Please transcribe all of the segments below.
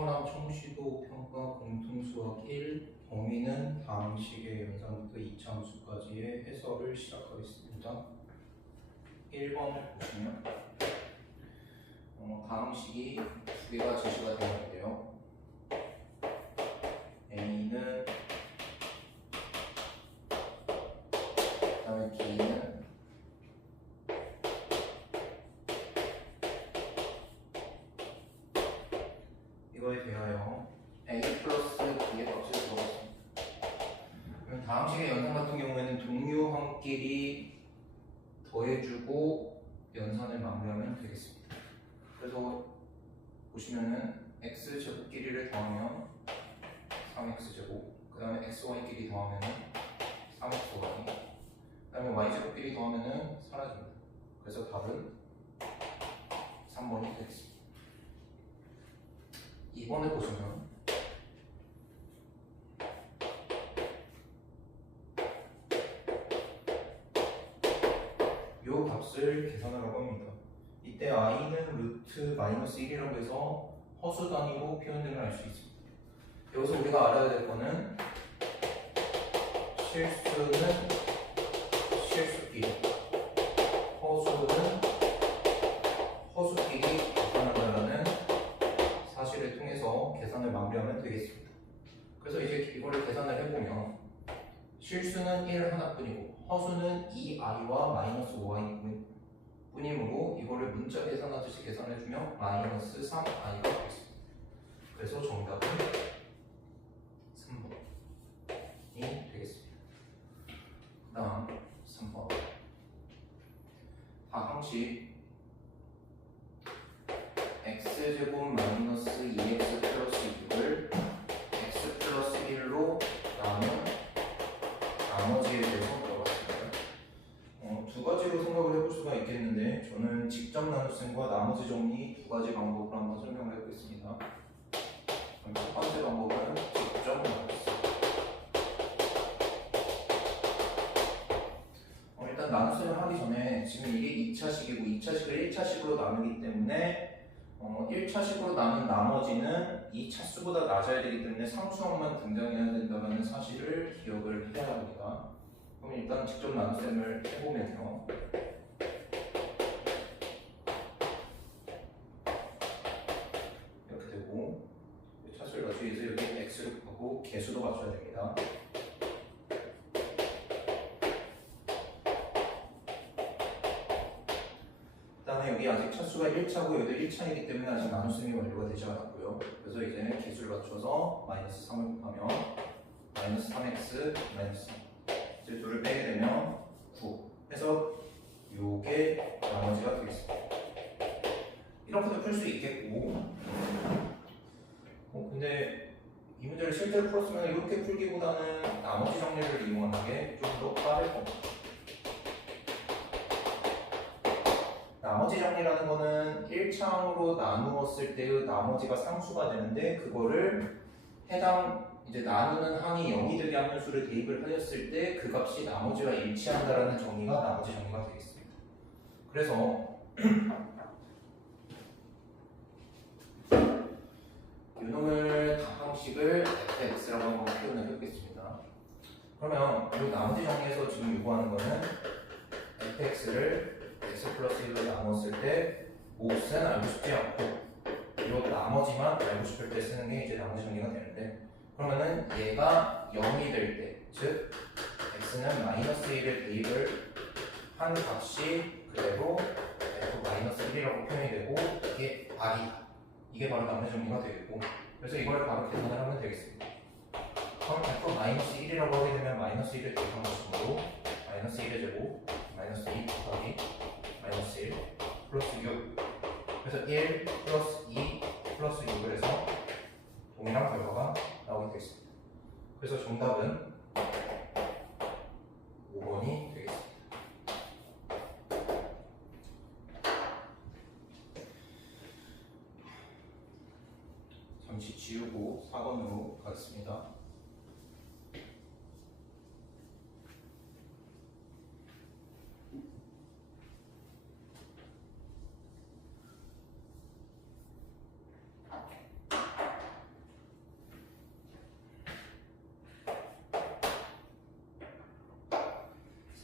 청어람 청시도 평가 공통수학 1 범위는 다음 식의 연산부터 이차함수까지의 해설을 시작하겠습니다. 1번을 보시면 다음 식이 두 개가 제시가 되어 있는데요. A는 그 다음에 B는 이거에 대하여 A 플러스 B의 값을 적었습니다. 그럼 다음 식의 연산 같은 경우에는 동류항끼리 더해주고 연산을 마무리하면 되겠습니다. 그래서 보시면은 x제곱끼리를 더하면 3x제곱, 그 다음에 xy끼리 더하면 3xy, 그 다음에 y제곱끼리 더하면 사라집니다. 그래서 답은 3번이 되겠습니다. 2번을 보시면 이 값을 계산하라고 합니다. 이때 i는 루트 마이너스 1이라고 해서 허수 단위로 표현됨을 알 수 있습니다. 여기서 우리가 알아야 될 거는 실수는 실수끼리, 허수는 허수끼리 계산한다는 사실을 통해서 계산을 마무리하면 되겠습니다. 그래서 이제 이거를 계산을 해보면 실수는 1 하나뿐이고 허수는 2i와 마이너스 5i 뿐이므로 이거를 문자 계산하듯이 계산해주면 마이너스 3i가 되겠습니다. 그래서 정답은 3번이 되겠습니다. 그 다음 3번 다항식 x제곱 마이너스 2x 플러스 6을 x 플러스 1로 나눈 나머지에 대해서 물어봤습니다. 두 가지로 생각을 해볼 수가 있겠는데 저는 직접 나눗셈과 나머지 정리 두 가지 방법을 한번 설명을 해보겠습니다. 첫 번째 방법은 직접 나눗셈. 일단 나눗셈을 하기 전에 지금 이게 2차식이고 2차식을 1차식으로 나누기 때문에 1차식으로 나눈 나머지는 2차수보다 낮아야 되기 때문에 상수항만 등장해야 된다는 사실을 기억을 해야 합니다. 그럼 일단 직접 나눗셈을 해보면요. 이렇게 되고 차수를 맞추기 위해서 여기 x를 곱하고 개수도 맞춰야 됩니다. 그 다음에 여기 아직 차수가 1차고 여기도 1차이기 때문에 아직 나눗셈이 완료가 되지 않았고요. 그래서 이제 개수를 맞춰서 마이너스 3을 곱하면 마이너스 3x 마이너스 3 이제 둘을 빼게 되면 9 해서 요게 나머지가 되겠습니다. 이렇게도 풀 수 있겠고 근데 이 문제를 실제로 풀었으면 이렇게 풀기보다는 나머지 정리를 이용하는 게 좀 더 빠를 겁니다. 나머지 정리라는 거는 1차항으로 나누었을 때의 나머지가 상수가 되는데 그거를 이제 나누는 항이 0이 되게 하는 수를 대입을 하였을 때 그 값이 나머지와 일치한다라는 정리가 나머지 정리가 되겠습니다. 그래서 이놈을 다항식을 fx라고 한번 표현을 해보겠습니다. 그러면 이 나머지 정리에서 지금 요구하는 거는 fx를 x 플러스 1로 나눴을 때 몫은 알고 싶지 않고 이 나머지만 알고 싶을 때 쓰는 게 이제 나머지 정리가 되는데 그러면은 얘가 0이 될 때, 즉 x는 마이너스 1에 대입을 한 값이 그대로 f-1이라고 표현이 되고 이게 r이다. 이게 바로 나머지 정리가 되겠고 그래서 이걸 바로 계산을 하면 되겠습니다. 그럼 f-1이라고 하게 되면 마이너스 1을 대입한 것으로 마이너스 1의 제곱 마이너스 2 곱하기 마이너스 1 플러스 6 그래서 1 플러스 2 플러스 6을 해서 동일한 결과가 나오게 되겠습니다. 그래서 정답은 5번이 되겠습니다. 잠시 지우고 4번으로 가겠습니다.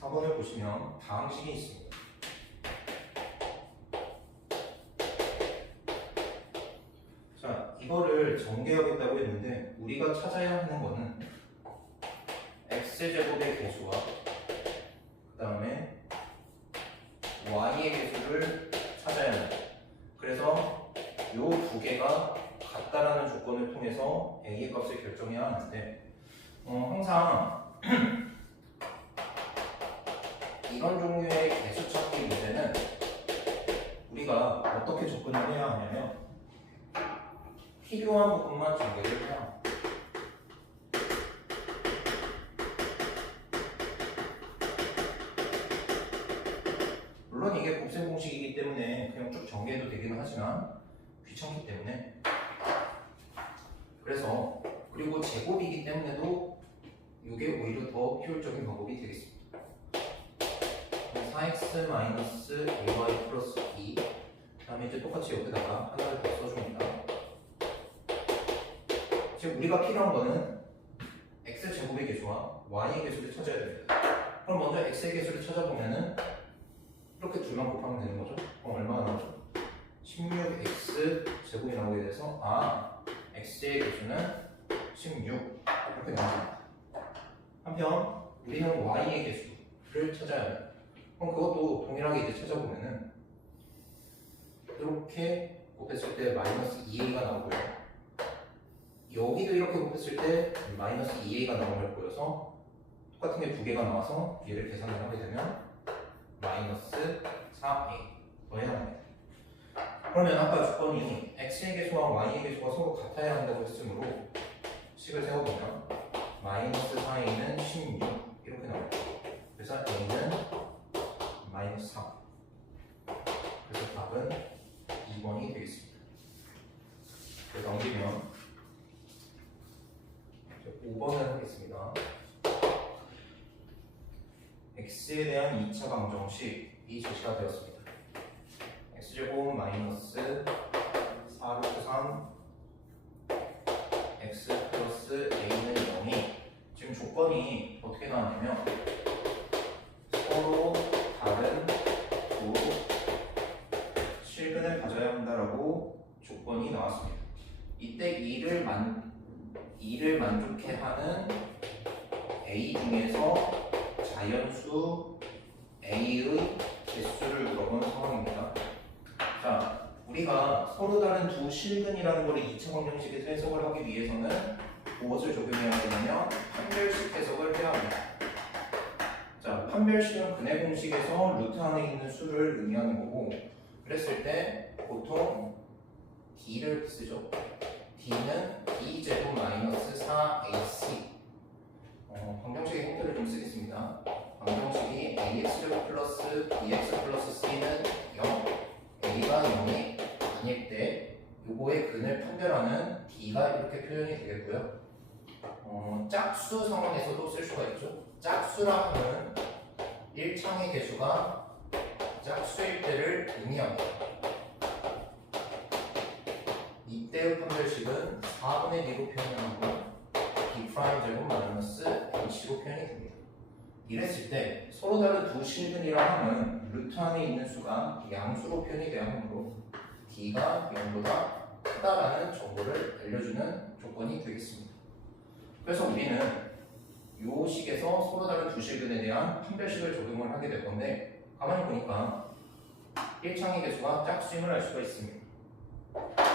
4번을 보시면 다항식이 있습니다. 자, 이거를 전개하겠다고 했는데 우리가 찾아야 하는 거는 x제곱의 개수와 그 다음에 y의 개수를 찾아야 합니다. 그래서 이 두 개가 같다라는 조건을 통해서 a의 값을 결정해야 하는데 항상 이런 종류의 개수 찾기 문제는 우리가 어떻게 접근을 해야 하냐면 필요한 부분만 전개를 해야 합니다. 물론 이게 곱셈 공식이기 때문에 그냥 쭉 전개해도 되기는 하지만 귀찮기 때문에 그래서 그리고 제곱이기 때문에도 이게 오히려 더 효율적인 방법이 되겠습니다. 4x-ay 플러스 2 그 다음에 이제 똑같이 여기다가 하나를 더 써줍니다. 지금 우리가 필요한 거는 x제곱의 개수와 y의 개수를 찾아야 됩니다. 그럼 먼저 x의 개수를 찾아보면은 이렇게 둘만 곱하면 되는 거죠. 그럼 얼마가 나오죠? 16x 제곱이 나오게 돼서 x의 개수는 16 이렇게 나옵니다. 한편 우리는 y의 개수를 찾아야 합니다. 그럼 그것도 동일하게 이제 찾아보면은 이렇게 곱했을 때 마이너스 2a가 나오고요. 여기도 이렇게 곱했을 때 마이너스 2a가 나온 걸 보여서 똑같은 게 두 개가 나와서 얘를 계산을 하게 되면 마이너스 4a 더해야 합니다. 그러면 아까 조건이 x의 개수와 y의 개수가 서로 같아야 한다고 했으므로 식을 세워보면 마이너스 4a는 16 이렇게 나옵니다. 그래서 a는 마이너스 4. 그래서 답은 2번이 되겠습니다. 그래서 넘기면 5번을 하겠습니다. x에 대한 2차 방정식이 제시가 되었습니다. x제곱 마이너스 4루트 3 x 플러스 a는 0이 지금 조건이 어떻게 나왔냐면 서로 다른 두 실근을 가져야 한다라고 조건이 나왔습니다. 이때 2를 만족해 하는 a 중에서 자연수 a의 개수를 물어본 상황입니다. 자, 우리가 서로 다른 두 실근이라는 것을 2차 방정식에서 해석을 하기 위해서는 무엇을 적용해야 되냐면 판별식 해석을 해야 합니다. 자, 판별식은 근해 공식에서 루트 안에 있는 수를 의미하는 거고 그랬을 때 보통 d를 쓰죠. d는 d제곱 마이너스 4ac 방정식의 형태를 좀 쓰겠습니다. 방정식이 ax제곱 플러스 bx 플러스 c는 0 a가 0이 아닐 때 요거의 근을 판별하는 d가 이렇게 표현이 되겠고요. 짝수 상황에서도 쓸 수가 있죠. 짝수라 하면 1창의 개수가 짝수일 때를 의미합니다. 이때의 판별식은 4분의 d로 표현하고 b'제곱 마이너스 h로 표현이 됩니다. 이랬을 때 서로 다른 두 실근이라 하면 루트 안에 있는 수가 양수로 표현이 되어야 하므로 d가 0보다 크다라는 정보를 알려주는 조건이 되겠습니다. 그래서 우리는 이 식에서 서로 다른 두 실근에 대한 판별식을 적용을 하게 될 건데 가만히 보니까 1창의 개수가 짝수임을 알 수가 있습니다.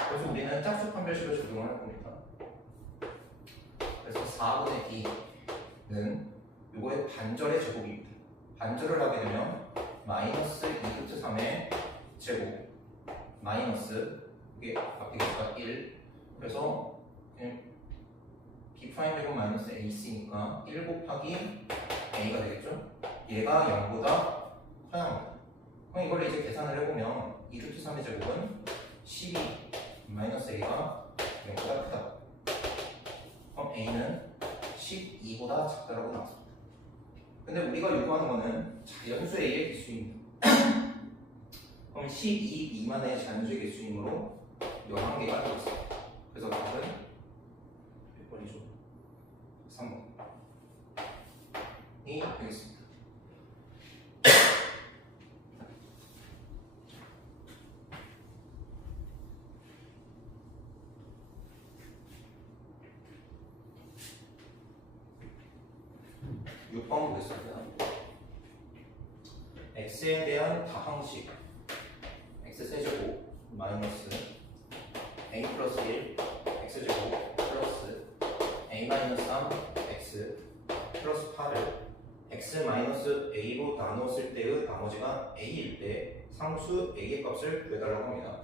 그래서 우리는 짝수 판별식을 적용을 할 겁니다. 그래서 4분의 d는 이거의 반절의 제곱입니다. 반절을 하게 되면 마이너스 2루트 3의 제곱 마이너스 이게 앞에 개수가 1 그래서 b'제곱 마이너스 ac니까 1 곱하기 a가 되겠죠? 얘가 0보다 커야 합니다. 그럼 이걸 이제 계산을 해보면 2루트 3의 제곱은 12 마이너스 a가 0보다 크다. 그럼 a는 12보다 작다라고 나왔습니다. 근데 우리가 요구하는 거는 자연수 a의 개수입니다. 그럼 12 미만의 자연수의 개수이므로 11개가 되겠습니다. 그래서 답은 몇 번이죠? 3번이 되겠습니다. 6번 보겠습니다. x에 대한 다항식 x세제곱 마이너스 a 플러스 1 x제곱 플러스 a 마이너스 3 x 플러스 8을 x 마이너스 a로 나누었을 때의 나머지가 a일 때 상수 a의 값을 구해달라고 합니다.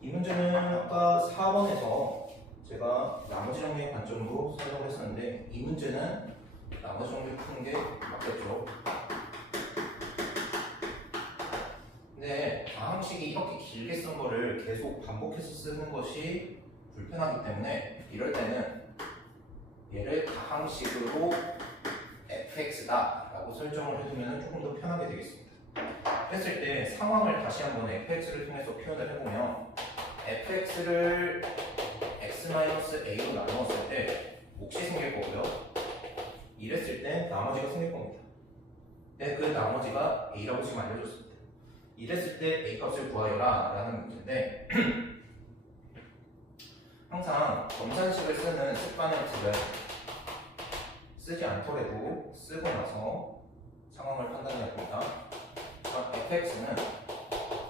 이 문제는 아까 4번에서 제가 나머지 정리의 관점으로 설명을 했었는데 이 문제는 나머지 정리를 푸는 게 맞겠죠. 근데 다항식이 이렇게 길게 쓴 거를 계속 반복해서 쓰는 것이 불편하기 때문에 이럴 때는 얘를 다항식으로 fx다 라고 설정을 해두면 조금 더 편하게 되겠습니다. 그랬을 때 상황을 다시 한번 fx를 통해서 표현을 해보면 fx를 x-a로 나누었을 때 몫이 생길 거고요. 이랬을 때 나머지가 생길 겁니다. 근데 그 나머지가 a라고 지금 알려줬습니다. 이랬을 때 a 값을 구하여라 라는 문제인데 항상 검산식을 쓰는 습관을 들여야 쓰지 않더라도 쓰고 나서 상황을 판단해야 됩니다. fx는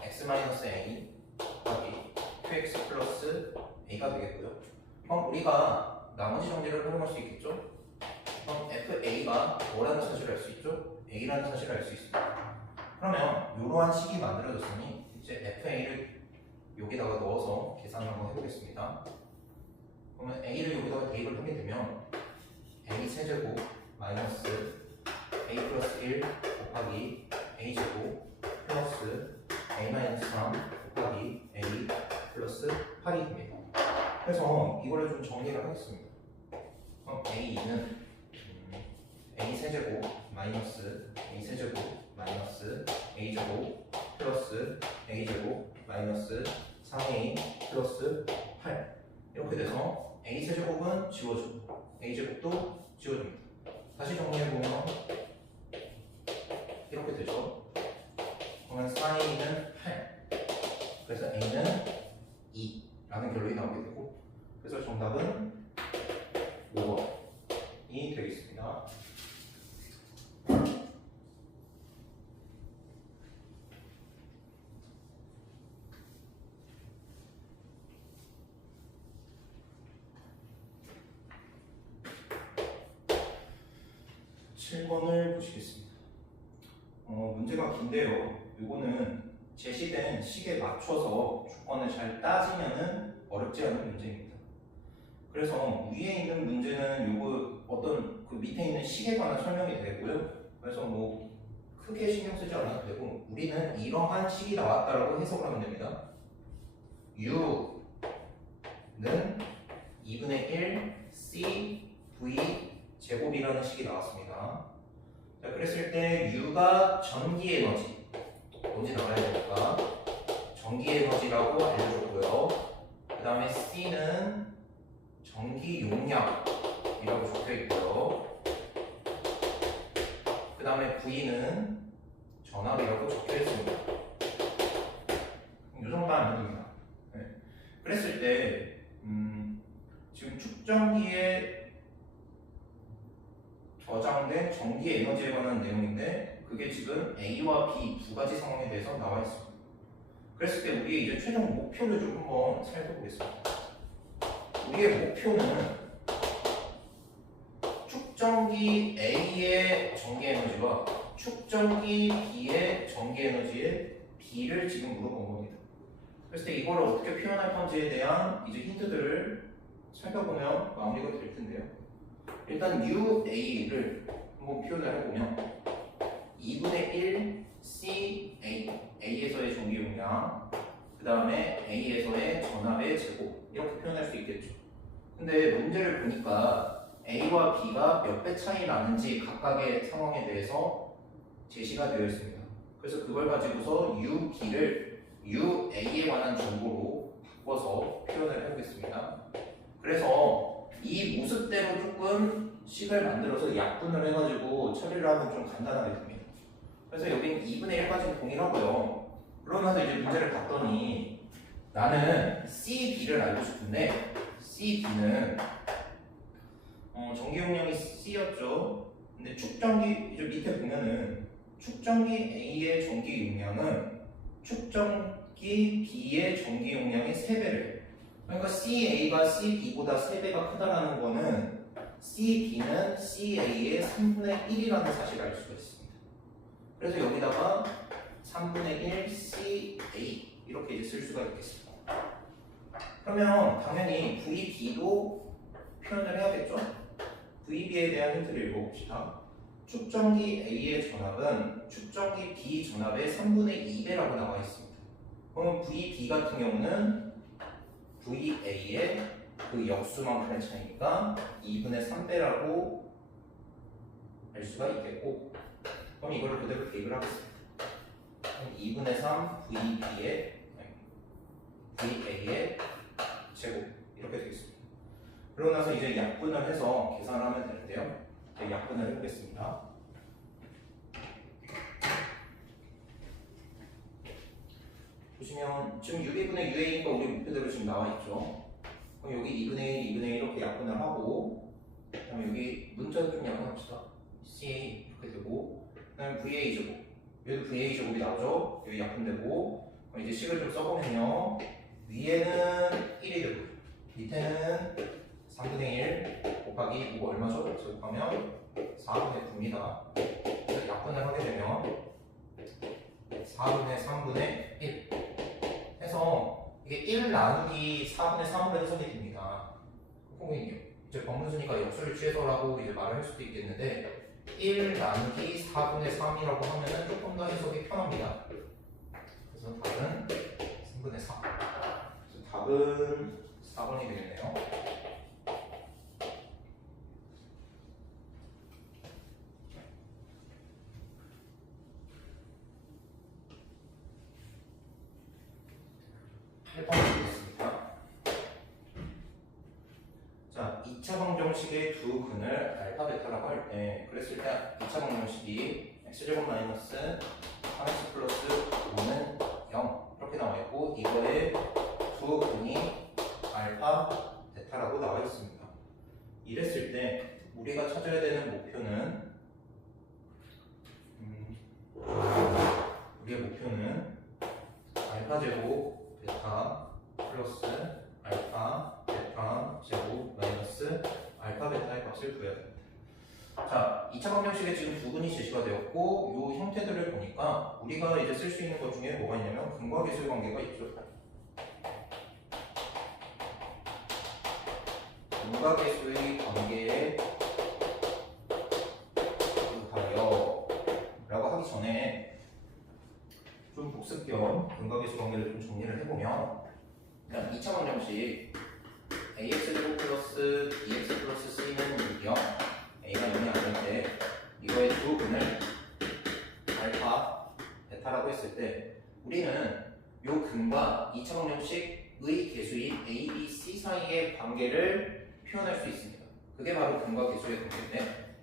x-a 곱하기 qx 플러스 a가 되겠고요. 그럼 우리가 나머지 정리를 활용할 수 있겠죠? 그럼 fa가 뭐라는 사실을 알 수 있죠? a라는 사실을 알 수 있습니다. 그러면 이러한 식이 만들어졌으니 이제 fa를 여기다가 넣어서 계산을 한번 해보겠습니다. 그러면 a를 여기다가 대입을 하게 되면 a 세제곱 마이너스 a 플러스 1 곱하기 a 제곱 플러스 a 마이너스 3 곱하기 a 플러스 8이 됩니다. 그래서 이거를 좀 정리를 하겠습니다. 그럼 a는 a 세제곱 마이너스 a 세제곱 마이너스 a 제곱 플러스 a 제곱 마이너스 3a 플러스 8 이렇게 돼서 a 세제곱은 지워주고 a 제곱도 지워줍니다. 다시 정리해보면 이렇게 되죠. 그러면 4a는 8 그래서 a는 2라는 결론이 나오게 되고 그래서 정답은 5번이 되겠습니다. (7번을) 보시겠습니다. 문제가 긴데요. 이거는 제시된 식에 맞춰서 조건을 잘 따지면은 어렵지 않은 문제입니다. 그래서 위에 있는 문제는 요거 어떤 그 밑에 있는 식에 관한 설명이 되고요. 그래서 뭐 크게 신경 쓰지 않아도 되고 우리는 이러한 식이 나왔다라고 해석을 하면 됩니다. u는 2분의 1 c v 제곱이라는 식이 나왔습니다. 자, 그랬을 때 U가 전기 에너지, 뭔지 나와야 되니까 전기 에너지라고 알려줬고요. 그 다음에 C는 전기 용량이라고 적혀 있고요. 그 다음에 V는 전압이라고 적혀 있습니다. 이 정도 하면 됩니다. 네. 그랬을 때 지금 축전기에 저장된 전기 에너지에 관한 내용인데 그게 지금 A와 B 두 가지 상황에 대해서 나와 있습니다. 그랬을 때 우리의 이제 최종 목표를 좀 한번 살펴보겠습니다. 우리의 목표는 축전기 A의 전기 에너지와 축전기 B의 전기 에너지의 B를 지금 물어본 겁니다. 그랬을 때 이걸 어떻게 표현할 건지에 대한 이제 힌트들을 살펴보면 마무리가 될 텐데요. 일단 UA를 한번 표현을 해보면 2분의 1 CA, A에서의 전기 용량, 그 다음에 A에서의 전압의 제곱 이렇게 표현할 수 있겠죠. 근데 문제를 보니까 A와 B가 몇 배 차이 나는지 각각의 상황에 대해서 제시가 되어 있습니다. 그래서 그걸 가지고서 UB를 UA에 관한 정보로 바꿔서 표현을 해보겠습니다. 그래서 이 모습대로 조금 식을 만들어서 약분을 해가지고 처리를 하면 좀 간단하게 됩니다. 그래서 여긴 2분의 1까지 동일하고요. 그러면서 이제 문제를 봤더니 나는 CB를 알고 싶은데 CB는 전기 용량이 C였죠. 근데 축전기 이제 밑에 보면은 축전기 A의 전기 용량은 축전기 B의 전기 용량의 3배를. 그러니까 CA가 CB보다 3배가 크다라는 거는 CB는 CA의 3분의 1이라는 사실을 알 수가 있습니다. 그래서 여기다가 3분의 1 CA 이렇게 이제 쓸 수가 있겠습니다. 그러면 당연히 VB도 표현을 해야겠죠? VB에 대한 힌트를 읽어봅시다. 축전기 A의 전압은 축전기 B 전압의 3분의 2배라고 나와 있습니다. 그러면 VB 같은 경우는 VA의 그 역수만큼의 차이니까 2분의 3배라고 알 수가 있겠고, 그럼 이걸 그대로 대입을 하겠습니다. 그럼 2분의 3 VA의 제곱 이렇게 되겠습니다. 그러고 나서 이제 약분을 해서 계산을 하면 되는데요. 이제 약분을 해보겠습니다. 보시면 지금 6분의 UA니까 우리 목표대로 지금 나와 있죠. 그럼 여기 2분의 1, 2분의 1 이렇게 약분을 하고, 그 다음에 여기 문자를 좀 약분합시다. CA 이렇게 되고, 그 다음에 VA 제곱, 여기도 VA 제곱이 나오죠. 여기 약분되고, 그럼 이제 식을 좀 써보면요. 위에는 1이 되고, 밑에는 3분의 1 곱하기 이거 얼마죠? 그래서 곱하면 4분의 9입니다. 그래서 약분을 하게 되면 4분의 3분의 1 해서 이게 1 나누기 4분의 3으로 해석이 됩니다. 선생님, 이제 법문수니까 역수를 취해서라고 이제 말을 할 수도 있겠는데 1 나누기 4분의 3이라고 하면은 조금 더 해석이 편합니다. 그래서 답은 3분의 4. 그래서 답은 4번이 되겠네요. 자, 2차 방정식의 두 근을 알파 베타라고 할 때, 그랬을 때 2차 방정식이 x제곱 마이너스 3x 플러스 5는 0 이렇게 나와 있고, 이거의 두 근이 알파 베타라고 나와 있습니다. 이랬을 때 우리가 찾아야 되는 목표는 우리의 목표는 알파 제곱 베타 플러스 알파 베타 제곱 마이너스 알파 베타의 값을 구해야 됩니다. 자, 2차 방정식에 지금 두 근이 제시가 되었고, 이 형태들을 보니까 우리가 이제 쓸 수 있는 것 중에 뭐가 있냐면 근과 계수의 관계가 있죠. 근과 계수의 관계에 의하여 라고 하기 전에 좀 복습 겸 근과 계수 관계를 좀 정리를 해보면, 일단 2차 방정식 ax제곱 플러스 bx 플러스 c는 0, a가 0이 아닐 때 이거의 두 근을 알파, 베타라고 했을 때 우리는 이 근과 2차 방정식의 계수인 a, b, c 사이의 관계를 표현할 수 있습니다. 그게 바로 근과 계수의 관계인데,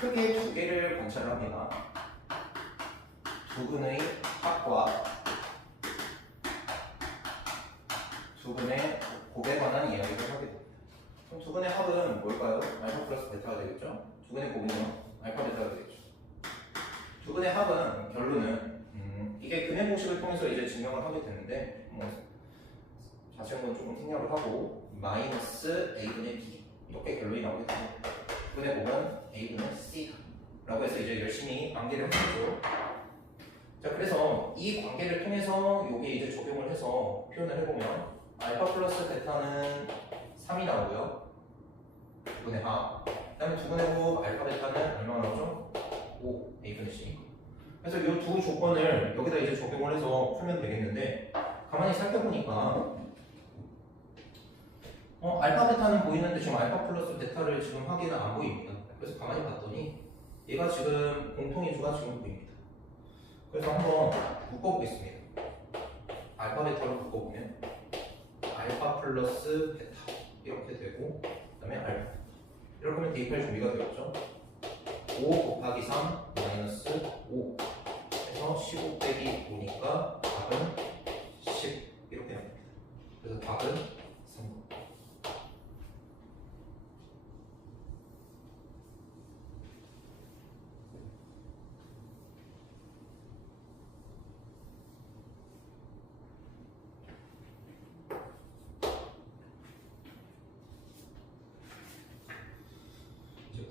크게 두 개를 관찰합니다. 두 근의 합과 두 근의 곱에 관한 이야기를 하게 됩니다. 그럼 두 근의 합은 뭘까요? 알파 플러스 베타가 되겠죠? 두 근의 곱은요? 알파 베타가 되겠죠. 두 근의 합은 결론은 이게 근의 공식을 통해서 이제 증명을 하게 되는데, 자세한 건 조금 생략을 하고 마이너스 a분의 b 이렇게 결론이 나오게 됩니다. 두 근의 곱은 a분의 c 라고 해서 이제 열심히 관계를 해보죠. 자, 그래서 이 관계를 통해서 여기에 이제 적용을 해서 표현을 해보면 알파 플러스 베타는 3이 나오고요. 두 분의 합. 그 다음에 두 분의 곱 알파 베타는 얼마 나오죠? 5 a분의 c. 그래서 이 두 조건을 여기다 이제 적용을 해서 풀면 되겠는데, 가만히 살펴보니까 알파 베타는 보이는데 지금 알파 플러스 베타를 지금 하기는 안 보입니다. 그래서 가만히 봤더니 얘가 지금 공통인수가 지금 보입니다. 그래서 한번 묶어보겠습니다. 알파 베타로 묶어보면 알파 플러스 베타 이렇게 되고, 그 다음에 알파 이렇게 하면 대입할 준비가 되었죠. 5 곱하기 3 마이너스 5 해서 15 빼기 5니까 답은 10 이렇게 됩니다. 그래서 답은 3번.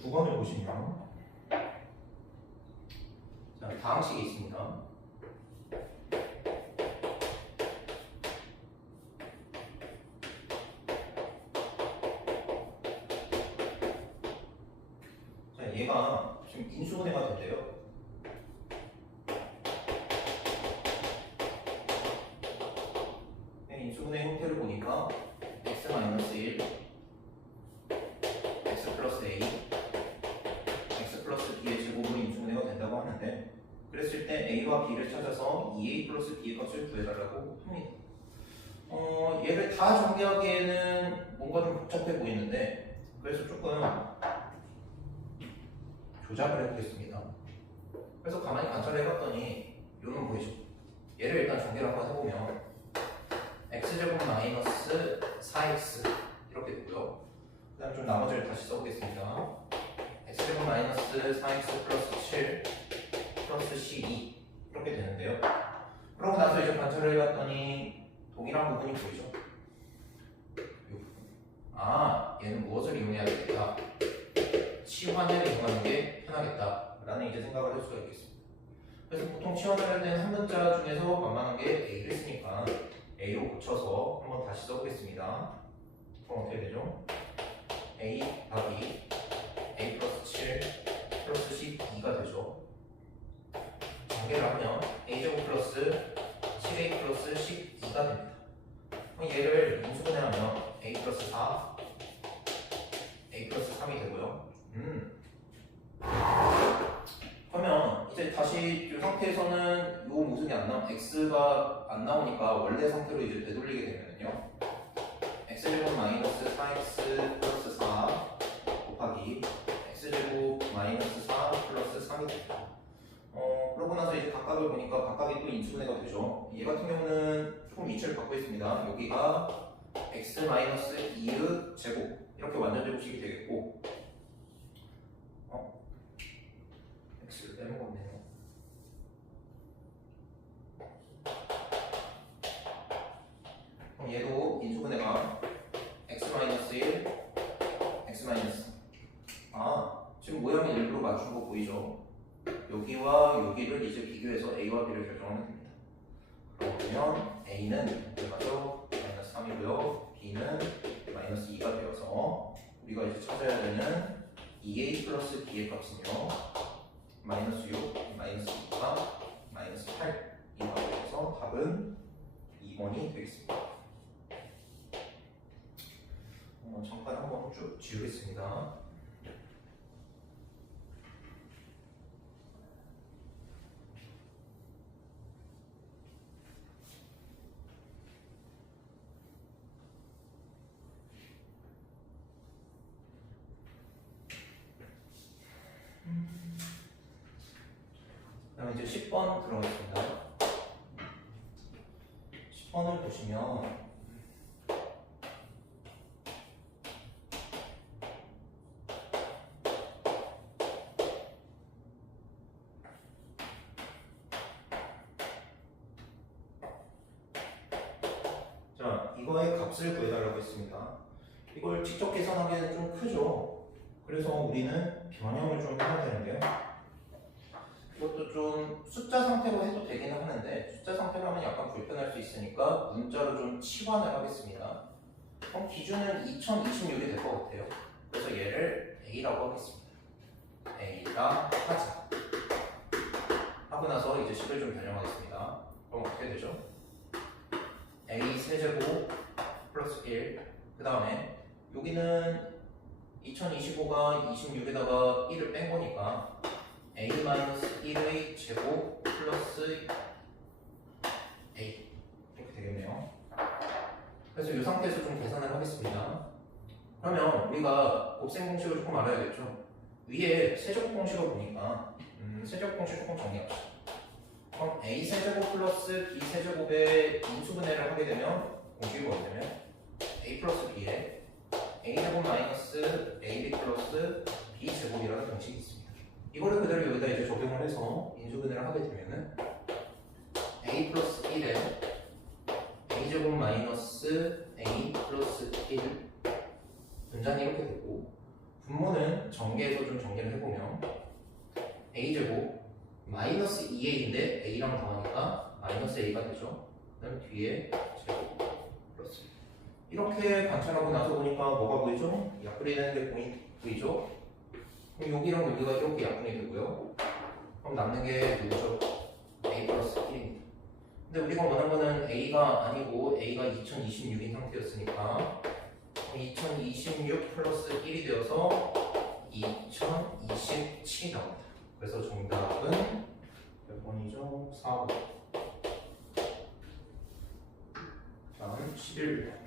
9번을 보시면 자, 다항식이 있습니다. 자, 얘가 지금 인수분해가 된대요. 인수분해 형태를 보니까 x-1, x 플러스 a, x 플러스 b의 제곱으로 인수분해가 된다고 하는데, 그랬을 때 a와 b를 찾아서 2a 플러스 b의 값을 구해달라고 합니다. 얘를 다 정리하기에는 뭔가 좀 복잡해 보이는데, 그래서 조금 조작을 해보겠습니다. 그래서 가만히 관찰을 해봤더니 이런 보이죠? 얘를 일단 정리를 한번 해보면 x제곱 마이너스 4x 이렇게 되고요. 그 다음에 좀 나머지를 다시 써보겠습니다. x제곱 마이너스 4x 플러스 7 플러스 12 이렇게 되는데요. 그러고 나서 이제 관찰을 해봤더니 동일한 부분이 보이죠? 아, 얘는 무엇을 이용해야 되겠다? 치환을 이용하는 게 편하겠다 라는 이제 생각을 할 수가 있겠습니다. 그래서 보통 치환을 할 때는 한 문자 중에서 만만한 게 a를 쓰니까 a로 고쳐서 한번 다시 써보겠습니다. 그럼 어떻게 되죠? a 더하기 a 플러스 7 플러스 12가 되죠. 전개를 하면 a제곱 플러스 7a 플러스 12가 됩니다. 그럼 얘를 인수분해하면 a 플러스 4 a 플러스 3이 되고요. 그러면 이제 다시 이 상태에서는 이 모습이 안 나오, x가 안 나오니까 원래 상태로 이제 되돌리게 되면요. x제곱 마이너스 4x 플러스 4 곱하기 x제곱 마이너스 4 플러스 3이 됩니다. 그러고 나서 이제 각각을 보니까 각각이 또 인수분해가 되죠. 얘 같은 경우는 조금 위치를 바꿔 있습니다. 여기가 x 마이너스 2의 제곱 이렇게 완전 제곱식이 되겠고, x를 빼먹었네요. 그럼 얘도 인수분해가 x 마이너스 1, x 마이너스. 지금 모양이 일부러 맞춘 거 보이죠? 여기와 여기를 이제 비교해서 a와 b를 결정하면 됩니다. 그러면 a는 얼마죠? 마이너스 3이고요. b는 마이너스 2가 되어서 우리가 이제 찾아야 되는 2a 플러스 b의 값은요. 마이너스 6, 마이너스 2가 마이너스 8이라고 해서 답은 2번이 되겠습니다. 잠깐 한번 쭉 지우겠습니다. 그럼 이제 10번 들어가겠습니다. 10번을 보시면 자, 이거의 값을 구해달라고 했습니다. 이걸 직접 계산하기에는 좀 크죠. 그래서 우리는 변형을 좀 해야 되는데요. 이것도 좀 숫자 상태로 해도 되기는 하는데 숫자 상태로 하면 약간 불편할 수 있으니까 문자로 좀 치환을 하겠습니다. 그럼 기준은 2026이 될 것 같아요. 그래서 얘를 a라고 하겠습니다. a라 하자. 하고 나서 이제 식을 좀 변형하겠습니다. 그럼 어떻게 되죠? a 세제곱 플러스 1. 그 다음에 여기는 2025가 26에다가 1을 뺀 거니까 a-1의 제곱 플러스 a 이렇게 되겠네요. 그래서 이 상태에서 좀 계산을 하겠습니다. 그러면 우리가 곱셈 공식을 조금 알아야겠죠. 위에 세제곱 공식을 보니까 세제곱 공식 조금 정리합시다. 그럼 a 세제곱 플러스 b 세제곱의 인수분해를 하게 되면 공식이 뭐냐면 a 플러스 b에 a 제곱 마이너스 ab 플러스 b 제곱이라는 공식이 있습니다. 이거를 그대로 여기다 이제 적용을 해서 인수분해를 하게 되면은 a 플러스 1에 a 제곱 마이너스 a 플러스 1 분자는 이렇게 되고, 분모는 전개해서 좀 정리를 해보면 a제곱 마이너스 2a인데 a랑 더하니까 마이너스 a가 되죠. 그다음 뒤에 제곱 플러스 이렇게 관찰하고 나서 보니까 뭐가 보이죠? 약분이 되는 게 보이죠? 그럼 여기랑 여기가 이렇게 약분이 되고요. 그럼 남는 게 누구죠? a 플러스 1입니다. 근데 우리가 원하는 거는 a가 아니고 a가 2026인 상태였으니까 2026 플러스 1이 되어서 2027이 나옵니다. 그래서 정답은 몇 번이죠? 4번. 다음 11번.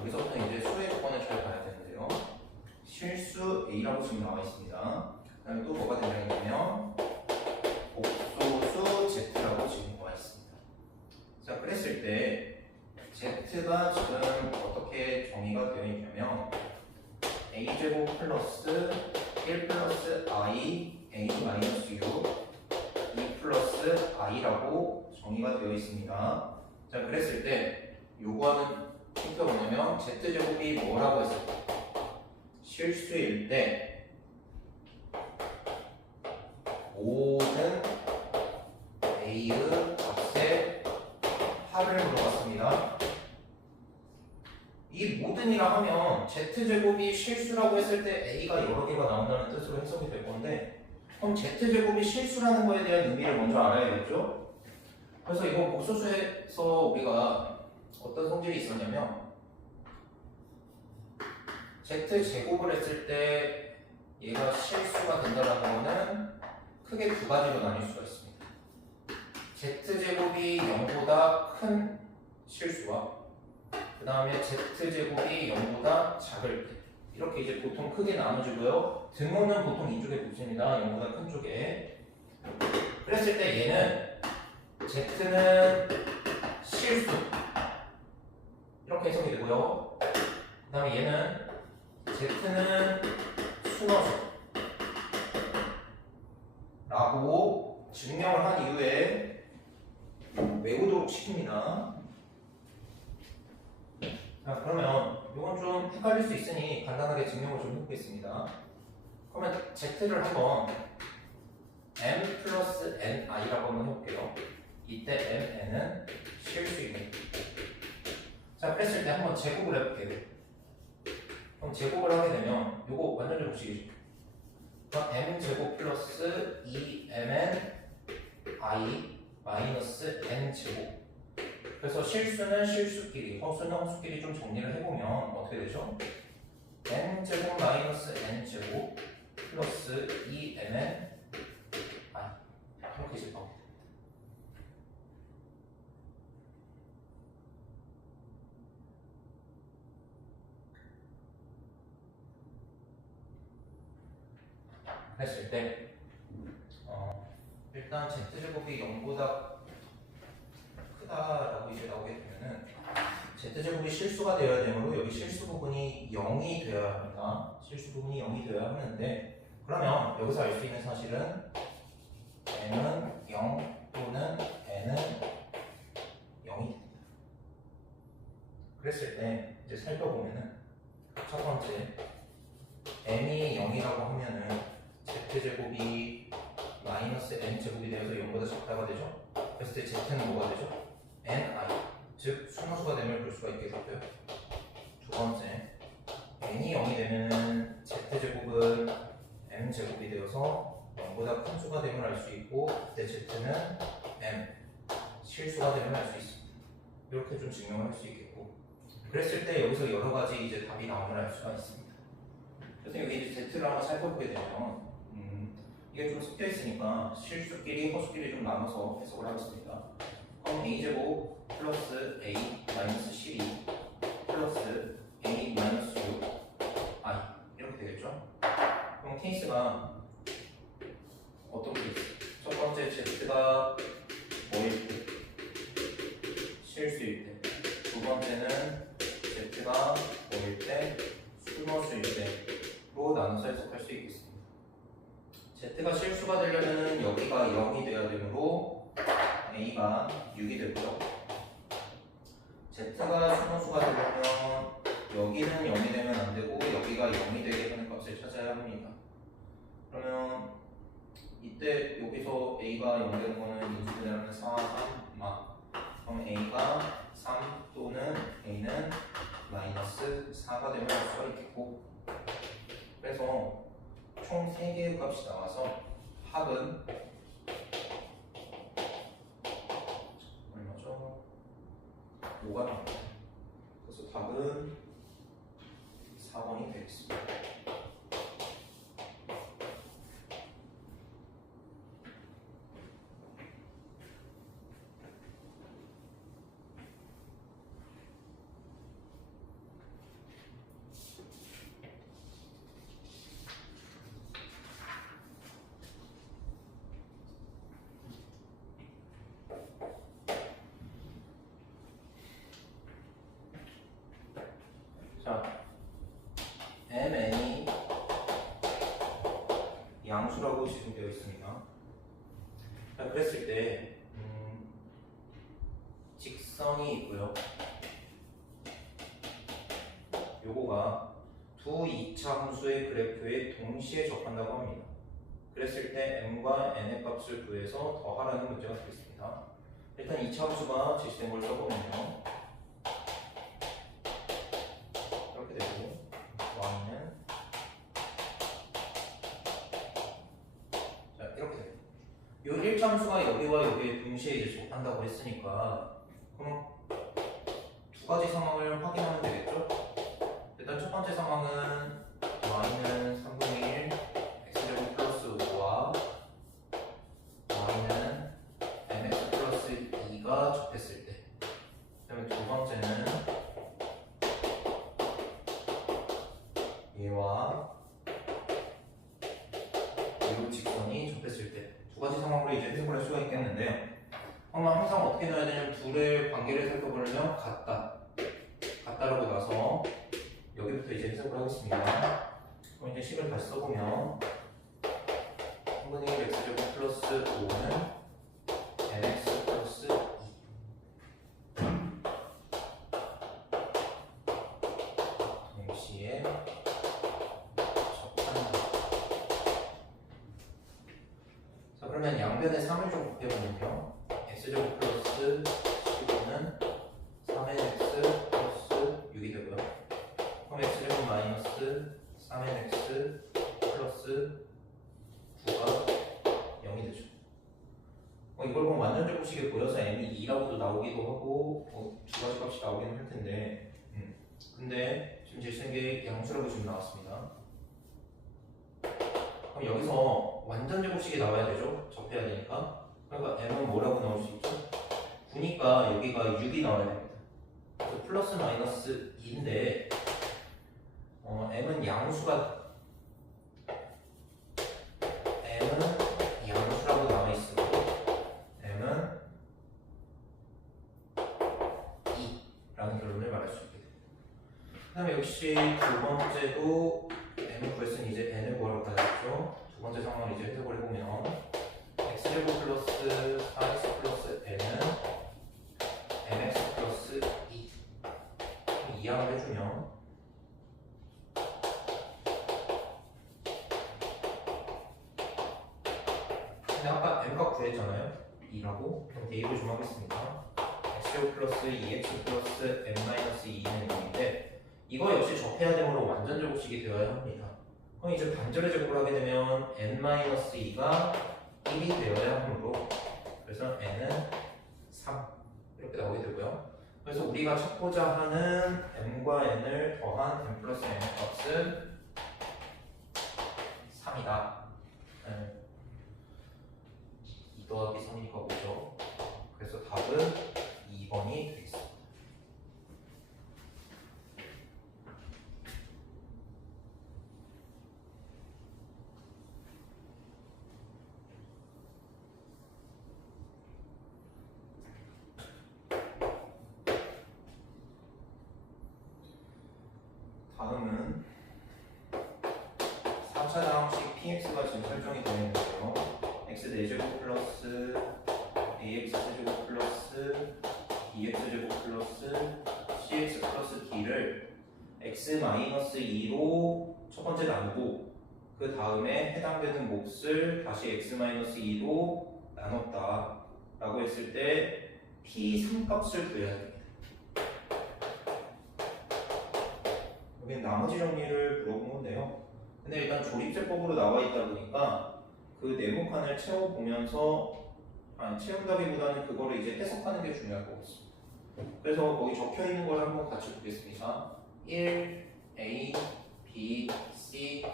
여기서부터 이제 수의 조건을 잘 봐야 되는데요. 실수 A라고 지금 나와 있습니다. 그다음에 또 뭐가 된다면 복소수 Z라고 지금 나와 있습니다. 자, 그랬을 때 Z가 지금 어떻게 정의가 되어 있냐면 A제곱 플러스 1 플러스 I A 마이너스 6 2 플러스 I라고 정의가 되어 있습니다. 자, 그랬을 때 요거는 힌트가 뭐냐면 Z제곱이 뭐라고 했을까? 실수일 때 모든 A의 값의 합을 물어봤습니다. 이 모든이라 하면 Z제곱이 실수라고 했을 때 A가 여러 개가 나온다는 뜻으로 해석이 될 건데 그럼 Z제곱이 실수라는 거에 대한 의미를 먼저 알아야겠죠? 그래서 이번 복소수에서 우리가 어떤 성질이 있었냐면 Z제곱을 했을 때 얘가 실수가 된다는 거는 크게 두 가지로 나뉠 수가 있습니다. Z제곱이 0보다 큰 실수와 그 다음에 Z제곱이 0보다 작을 때 이렇게 이제 보통 크게 나눠지고요. 등호는 보통 이쪽에 붙습니다. 0보다 큰 쪽에. 그랬을 때 얘는 Z는 실수 이렇게 해석이 되고요. 그 다음에 얘는 Z는 순어수 라고 증명을 한 이후에 외우도록 시킵니다. 자, 그러면 이건 좀 헷갈릴 수 있으니 간단하게 증명을 좀 해보겠습니다. 그러면 Z를 한번 M 플러스 NI라고 한번 해볼게요. 이때 MN은 실수입니다. 자, 그랬을 때 한번 제곱을 해볼게요. 그럼 제곱을 하게 되면 이거 완전 제곱식이죠. 그럼 m제곱 플러스 2mn i 마이너스 n제곱. 그래서 실수는 실수끼리, 허수는 허수끼리 좀 정리를 해보면 어떻게 되죠? n제곱 마이너스 n제곱 플러스 2mn i 이렇게 이제 나옵니다. 했을 때 일단 Z제곱이 0보다 크다라고 이제 나오게 되면은 Z제곱이 실수가 되어야 되므로 여기 실수 부분이 0이 되어야 합니다. 실수 부분이 0이 되어야 하는데 그러면 여기서 알 수 있는 사실은 n은 0 또는 n은 0이 됩니다. 그랬을 때 이제 살펴보면은 첫 번째 n이 0이라고 하면은 Z제곱이 마이너스 n제곱이 되어서 0보다 작다가 되죠? 그랬을 때 Z는 뭐가 되죠? ni, 즉 순호수가 됨을 볼 수가 있겠고요. 두 번째, n이 0이 되면 Z제곱은 m제곱이 되어서 0보다 큰 수가 됨을 알 수 있고 그때 Z는 m, 실수가 됨을 알 수 있습니다. 이렇게 좀 증명을 할 수 있겠고 그랬을 때 여기서 여러 가지 이제 답이 나옴을 알 수가 있습니다. 그래서 여기 이제 Z를 한번 살펴보게 되면 이게 좀 섞여 있으니까 실수끼리 허수끼리 좀 나눠서 해석을 하겠습니다. 그럼 a제곱 플러스 a 마이너스 12 플러스 a 마이너스 6 i 이렇게 되겠죠? 그럼 케이스가 어떤 케이스? 첫 번째 Z가 뭐일 때? 실수일 때. 두 번째는 Z가 뭐일 때? 순호수일 때로 나눠서 해석할 수 있겠습니다. Z가 실수가 되려면 여기가 0이 돼야 되므로 A가 6이 되고요. z가 수동수가 되려면 여기는 0이 되면 안 되고 여기가 0이 되게 하는 값을 찾아야 합니다. 그러면 이때 여기서 a가 0 되는 거는 인수분해하면 4, 3, 막 그럼 a가 3 또는 a는 마이너스 4가 되면 알 수가 있겠고, 그래서 총 3개의 값이 나와서 합은 얼마죠? 5가 나옵니다. 그래서 답은 4번이 되겠습니다. 자, mn이 양수라고 지금 되어 있습니다. 자, 그랬을 때 직선이 있고요. 요거가 두 이차 함수의 그래프에 동시에 접한다고 합니다. 그랬을 때 m과 n의 값을 구해서 더하라는 문제가 되겠습니다. 일단 이차 함수가 제시된 걸 써보면요. 이렇게 되고 y는 자 이렇게 돼요. 요 1차 함수가 여기와 여기에 동시에 이제 접한다고 했으니까 그럼 두 가지 상황을 확인하면 되겠죠? 일단 첫 번째 상황은 y는 3분의 1 x제곱 플러스 5와 y는 mx 플러스 2가 접했을 때, 그다음에 두 번째는 얘와 이 직선이 접했을 때, 두 가지 상황으로 이제 해석을 할 수가 있겠는데요. 그러면 항상 어떻게 넣어야 되냐면 둘의 관계를 살펴보려면 같다라고 나서 여기부터 이제 해석을 하겠습니다. 그럼 이제 식을 다시 써보면 3분의 1 x제곱 플러스 5는 nx 플러스 2 동시에 접한다. 자, 그러면 양변의 3을 좀 곱해보면요, x제곱 플러스 15는 3nx 플러스 6이 되고요. 그럼 x제곱 마이너스 3nx 플러스 9가 0이 되죠. 이걸 보면 완전제곱식에 보여서 m이 2라고도 나오기도 하고 두 가지 값이 나오기는 할 텐데, 근데 지금 제시된 게 양수라고 지금 나왔습니다. 그럼 여기서 완전제곱식이 나와야 되죠. 접해야 되니까. 그러니까 m은 뭐라고 나올 수 있죠? 9니까 여기가 6이 나와야 됩니다. 그래서 플러스 마이너스 2인데 m은 양수라고 나와 있으므로 m은 2라는 결론을 말할 수 있게 됩니다. 그 다음에 역시 두 번째도 m을 구했으니 이제 n을 구하러 가야겠죠. 두 번째 상황을 이제 해석을 해보면 x제곱 플러스 4x 플러스 n은 mx 플러스 2 이항을 해주면 근데 아까 m값 구했잖아요. 2라고. 그럼 대입을 좀 하겠습니다. x제곱 플러스 2x 플러스 m-2는 0인데 이거 역시 접해야 되므로 완전제곱식이 되어야 합니다. 그럼 이제 반절의 제곱을 하게 되면 n-2가 1이 되어야 하므로, 그래서 n은 3 이렇게 나오게 되고요. 그래서 우리가 찾고자 하는 m과 n을 더한 m 플러스 n의 값은 3이다. 2 더하기 3이니까 5죠. 그래서 답은 2번이 되겠습니다. 다음은 4차 다항식 px가 지금 설정이 되어 있는데요. x 4제곱 플러스 ax 세제곱 플러스 bx제곱 플러스 cx 플러스 d를 x-2로 첫 번째 나누고 그 다음에 해당되는 몫을 다시 x-2로 나눴다 라고 했을 때 p3 값을 구해야 됩니다. 여기는 나머지 정리를 물어본 건데요. 근데 일단 조립제법으로 나와 있다 보니까 그 네모칸을 채워보면서 채운다기보다는 그거를 이제 해석하는 게 중요할 것 같습니다. 그래서 거기 적혀 있는 걸 한번 같이 보겠습니다. 1, A, B, C,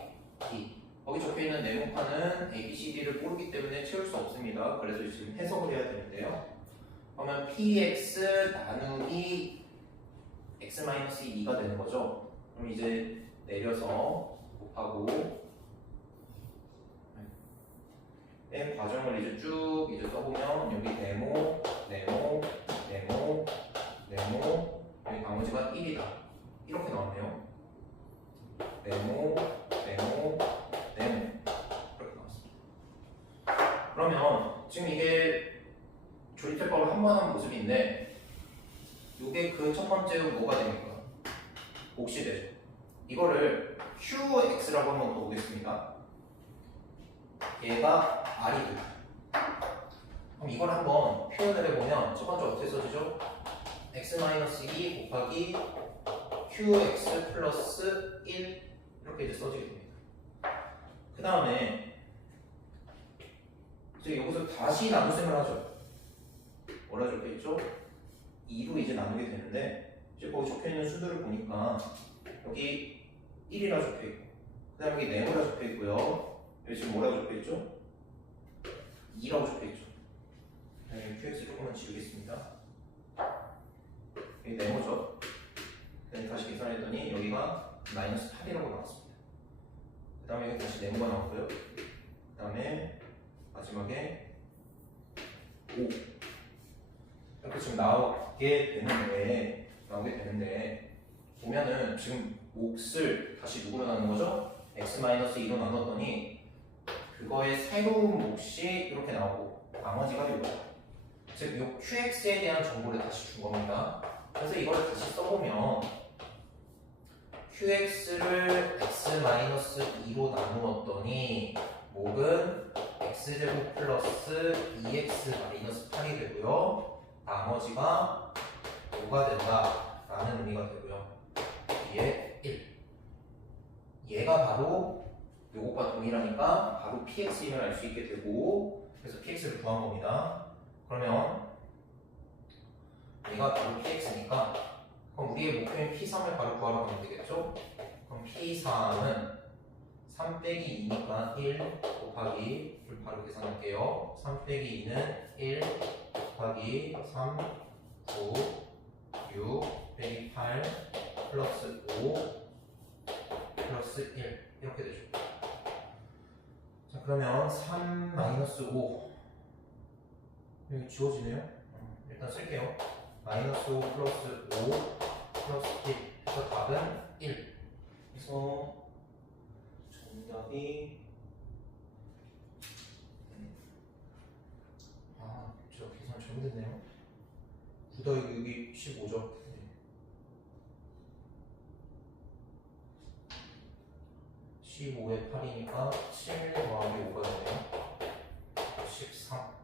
D. 거기 적혀 있는 네모칸은 A, B, C, D를 모르기 때문에 채울 수 없습니다. 그래서 지금 해석을 해야 되는데요. 그러면 PX 나누기 X-2가 되는 거죠. 그럼 이제 내려서 곱하고 n 과정을 이제 쭉 이제 써보면 여기 네모, 네모, 네모, 네모, 여기 나머지가 1이다. 이렇게 나왔네요. 네모, 네모, 네모 이렇게 나왔습니다. 그러면 지금 이게 조립제법을 한 번 한 모습인데 이게 그 첫 번째 뭐가 됩니까? 몫이 되죠. 이거를 QX라고 한번 더 보겠습니다. 얘가 R이 됩니다. 그럼 이걸 한번 표현을 해보면 첫 번째 어떻게 써지죠? X-2 곱하기 QX 플러스 1 이렇게 이제 써지게 됩니다. 그 다음에 이제 여기서 다시 나눗셈을 하죠. 뭐라 적혀있죠? 2로 이제 나누게 되는데 이제 거기 적혀있는 수들을 보니까 여기 1이라 적혀있고 그 다음에 여기 네모라 적혀있고요. 여기 지금 뭐라고 적혀있죠? 2라고 적혀있죠. 네, QX 조금만 지우겠습니다. 여기 네모죠. 네, 다시 계산했더니 여기가 마이너스 8이라고 나왔습니다. 그 다음에 여기 다시 네모가 나왔고요. 그 다음에 마지막에 5 이렇게 지금 나오게 되는데 보면은 지금 몫을 다시 누구로 나눈 거죠? x-2로 나눴더니 그거의 새로운 몫이 이렇게 나오고 나머지가 이거 즉 이 QX에 대한 정보를 다시 준 겁니다. 그래서 이걸 다시 써보면 QX를 x-2로 나누었더니 몫은 x제곱 플러스 2x-8이 되고요. 나머지가 5가 된다라는 의미가 되고요. 뒤에 1. 얘가 바로 요것과 동일하니까 바로 px임을 알 수 있게 되고 그래서 px를 구한 겁니다. 그러면 얘가 바로 px니까 그럼 우리의 목표인 p3을 바로 구하러 가면 되겠죠? 그럼 p3은 3 빼기 2니까 1 곱하기 바로 계산할게요. 3 빼기 2는 1 곱하기 3 9 6 빼기 8 플러스 5 플러스 1 이렇게 되죠. 자 그러면 3 마이너스 5 여기 지워지네요. 일단 쓸게요. 마이너스 5 플러스 5 플러스 1 그래서 답은 1 그래서 정답이 저 계산 잘못했네요. 9 더하기 6이 15죠. 15에 8이니까 7 더하기 5가 되네요. 13.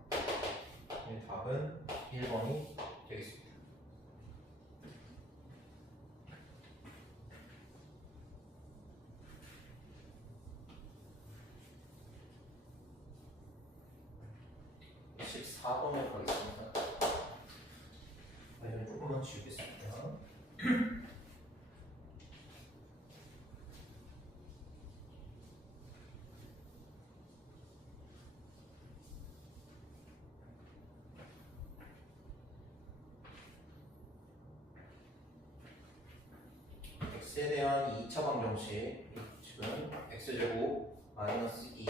답은 1번이 되겠습니다. 네, 14번에 가겠습니다. 아니면 조금만 지우겠습니다. x에 대한 2차 방정식 지금 x제곱 마이너스 2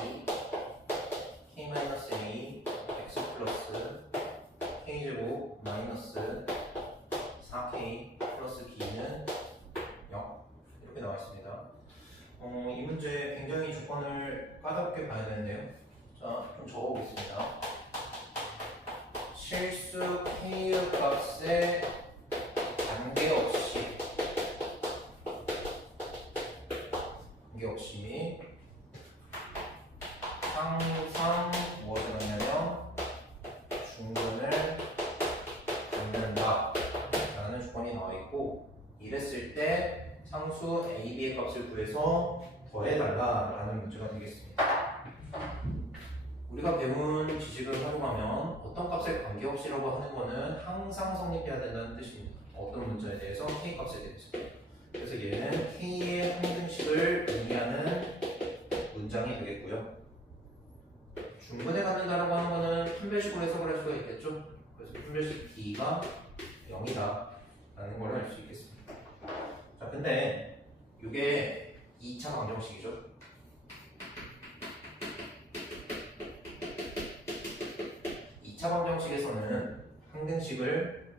k 마이너스 a x 플러스 k제곱 마이너스 4k 플러스 b는 0 이렇게 나와 있습니다. 이 문제 굉장히 조건을 까다롭게 봐야 되는데요. 자, 좀 적어보겠습니다. 실수 K의 값에 관계없이 항상 무엇을 하냐면 중근을 갖는다 라는 조건이 나와 있고, 이랬을 때 상수 a, b의 값을 구해서 더해달라 라는 문제가 되겠습니다. 우리가 배운 지식을 활용하면 어떤 값에 관계없이라고 하는 거는 항상 성립해야 된다는 뜻입니다. 어떤 문제에 대해서 k 값에 대해서. 그래서 얘는 k의 항등식을 의미하는 문장이 되겠고요. 중근에 갖는다라고 하는 거는 판별식으로 해석을 할 수가 있겠죠. 그래서 판별식 b가 0이다 라는 걸 알 수 있겠습니다. 자, 근데 이게 2차 방정식이죠. 2차 방정식에서는 항등식을,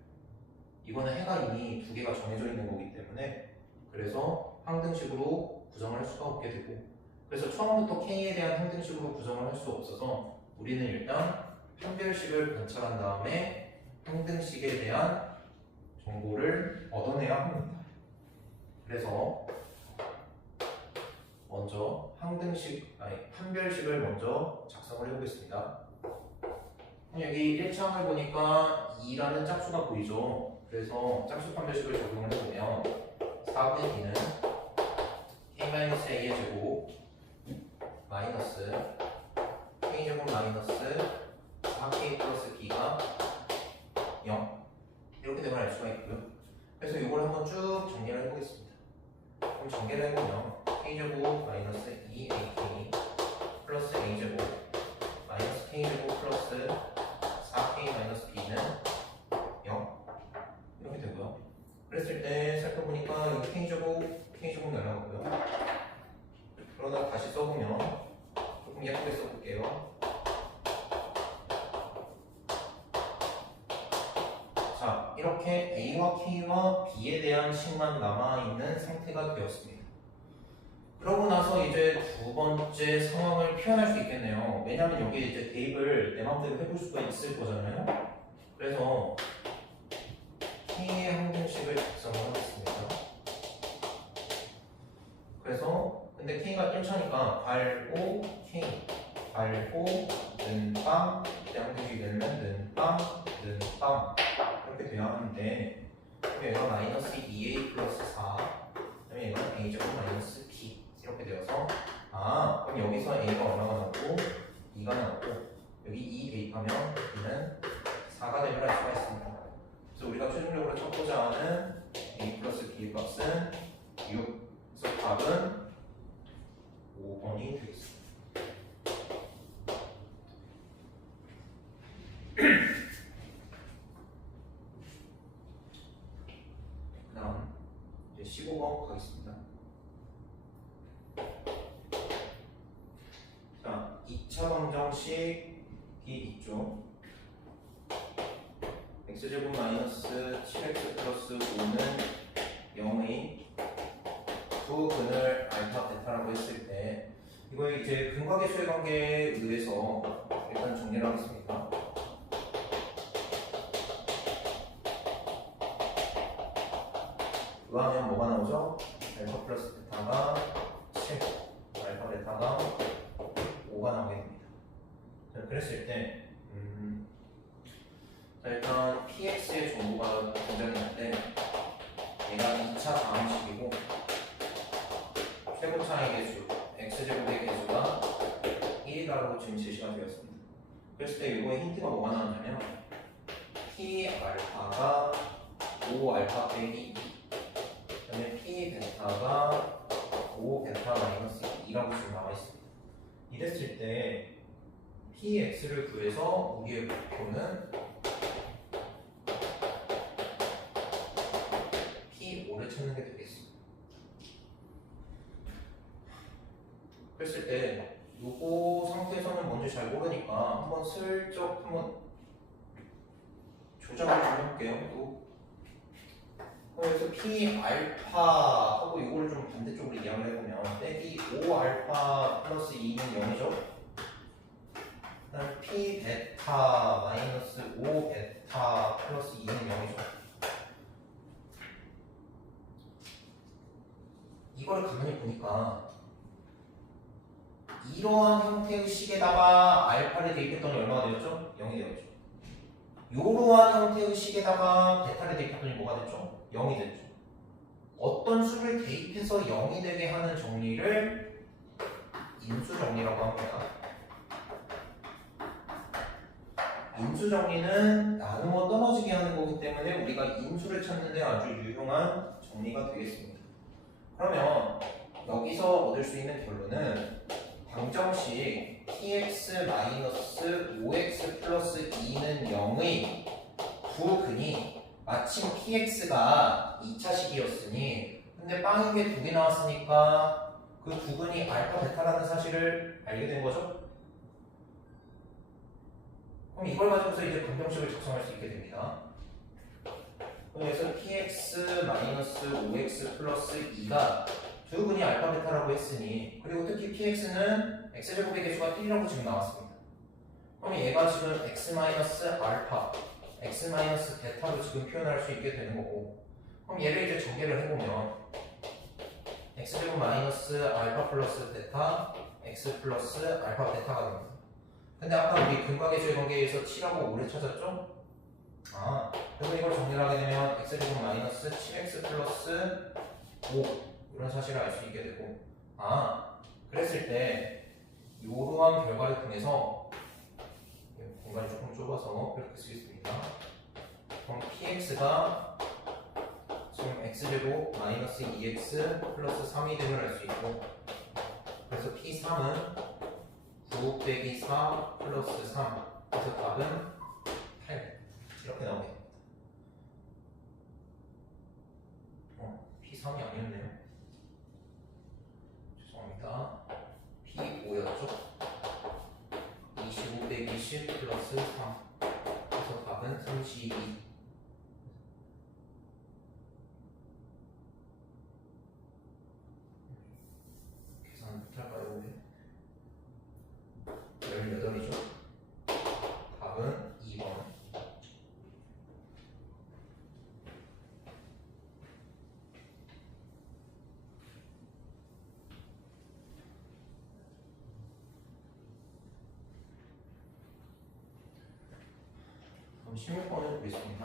이거는 해가 이미 두 개가 정해져 있는 거기 때문에 그래서 항등식으로 구성을 할 수가 없게 되고, 그래서 처음부터 k에 대한 항등식으로 구성을 할 수 없어서 우리는 일단 판별식을 관찰한 다음에 항등식에 대한 정보를 얻어내야 합니다. 그래서 먼저 판별식을 먼저 작성을 해보겠습니다. 여기 1차항을 보니까 2라는 짝수가 보이죠. 그래서 짝수 판별식을 적용을 해보면 4분의 b는 k-a의 제곱 마이너스 k제곱 마이너스 4k 플러스 b가 0 이렇게 되면 알 수가 있고요. 그래서 이걸 한번 쭉 정리를 해보겠습니다. 그럼 전개를 해보면 k제곱 마이너스 2ak 플러스 a제곱 마이너스 k제곱 플러스 4k 마이너스 b는 0 이렇게 되고요. 그랬을 때 살펴보니까 여기 k제곱 날아가고요. 그러다 다시 써보면 조금 예쁘게 써볼게요. 자, 이렇게 a와 k와 b에 대한 식만 남아있는 상태가 되었습니다. 그러고 나서 이제 두 번째 상황을 표현할 수 있겠네요. 왜냐하면 여기에 이제 대입을 내 마음대로 해볼 수가 있을 거잖아요. 그래서 k의 항등식을 작성을 하겠습니다. 그래서 근데 k가 1차니까 발, 오, k 발, 오, 는, 빵 이때 항등식이 되면 는, 빵, 는, 빵 이렇게 돼야 하는데, 얘가 마이너스 2a 플러스 4 그다음에 얘가 a제곱 마이너스 b 이렇게 되어서, 그럼 여기서 a가 얼마가 나오고 2가 나오고 여기 2 대입하면 b는 4가 되면 알 수가 있습니다. 그래서 우리가 최종적으로 찾고자 하는 a 플러스 b의 값은 6. 그래서 답은 5번이 되겠습니다. 그 다음 이제 15번 가겠습니다. 자, 2차 방정식이 있죠. x제곱 마이너스 7x 플러스 5는 0의 부근을 알파 베타라고 했을 때, 이거 이제 근과 계수의 관계에 의해서 일단 정리를 하겠습니다. 그거 하면 뭐가 나오죠? 알파 플러스 베타가 7, 알파 베타가 5가 나오게 됩니다. 자, 그랬을 때 자, 일단 px의 정보가 굉장히 많은데 얘가 2차 방정식이고 최고차의 개수 x제곱의 개수가 1이라고 지금 제시가 되었습니다. 그랬을 때 이거의 힌트가 뭐가 나왔냐면 p 알파가 5 알파 빼기 2, 그다음에 p 베타가 5 베타 마이너스 2라고 지금 나와 있습니다. 이랬을 때 px를 구해서 우리의 목표는 p5를 찾는 게 되겠습니다. 그랬을 때 요거 상태에서는 뭔지 잘 모르니까 한번 슬쩍 한번 조작을 좀 해볼게요. 그래서 p 알파 하고 이거를 좀 반대쪽으로 이해를 해보면 빼기 5 알파 플러스 2는 0이죠. 그다음 p 베타 베타 마이너스 5 베타 플러스 2는 0이죠. 이거를 가만히 보니까 이러한 형태의 식에다가 알파를 대입했더니 얼마가 되었죠? 0이 되었죠. 이러한 형태의 식에다가 베타를 대입했더니 뭐가 됐죠? 0이 됐죠. 어떤 수를 대입해서 0이 되게 하는 정리를 인수 정리라고 합니다. 인수 정리는 나누어 떨어지게 하는 거기 때문에 우리가 인수를 찾는 데 아주 유용한 정리가 되겠습니다. 그러면 여기서 얻을 수 있는 결론은 방정식 px-5x 플러스 2는 0의 부근이 마침 px가 2차식이었으니 근데 빵인 게 2개 나왔으니까 그 부근이 알파 베타라는 사실을 알게 된 거죠? 그럼 이걸 가지고서 이제 방정식을 작성할 수 있게 됩니다. 그래서 px-5x 플러스 2가 두근이 알파 베타라고 했으니 그리고 특히 px는 x제곱의 개수가 1이라고 지금 나왔습니다. 그럼 얘가 지금 x-알파 x-베타로 지금 표현할 수 있게 되는 거고 그럼 얘를 이제 전개를 해보면 x제곱 마이너스 알파 플러스 베타 x 플러스 알파 베타가 됩니다. 근데 아까 우리 근과계수의 관계에서 7하고 5를 찾았죠? 그래서 이걸 정리를 하게 되면 x제곱 마이너스 7x 플러스 5 이런 사실을 알 수 있게 되고 그랬을 때 이러한 결과를 통해서 공간이 조금 좁아서 이렇게 쓰겠습니다. 그럼 px가 지금 x제곱 마이너스 2x 플러스 3이 됨을 알 수 있고 그래서 p3은 9 빼기 4 플러스 3 그래서 답은 8 이렇게 나오게 됩니다. P3이 아니었네요. 죄송합니다. P5였죠. 25 빼기 10 플러스 3 그래서 답은 32 계산 못할까요? 18이죠. 답은 2번. 그럼 16번을 보겠습니다.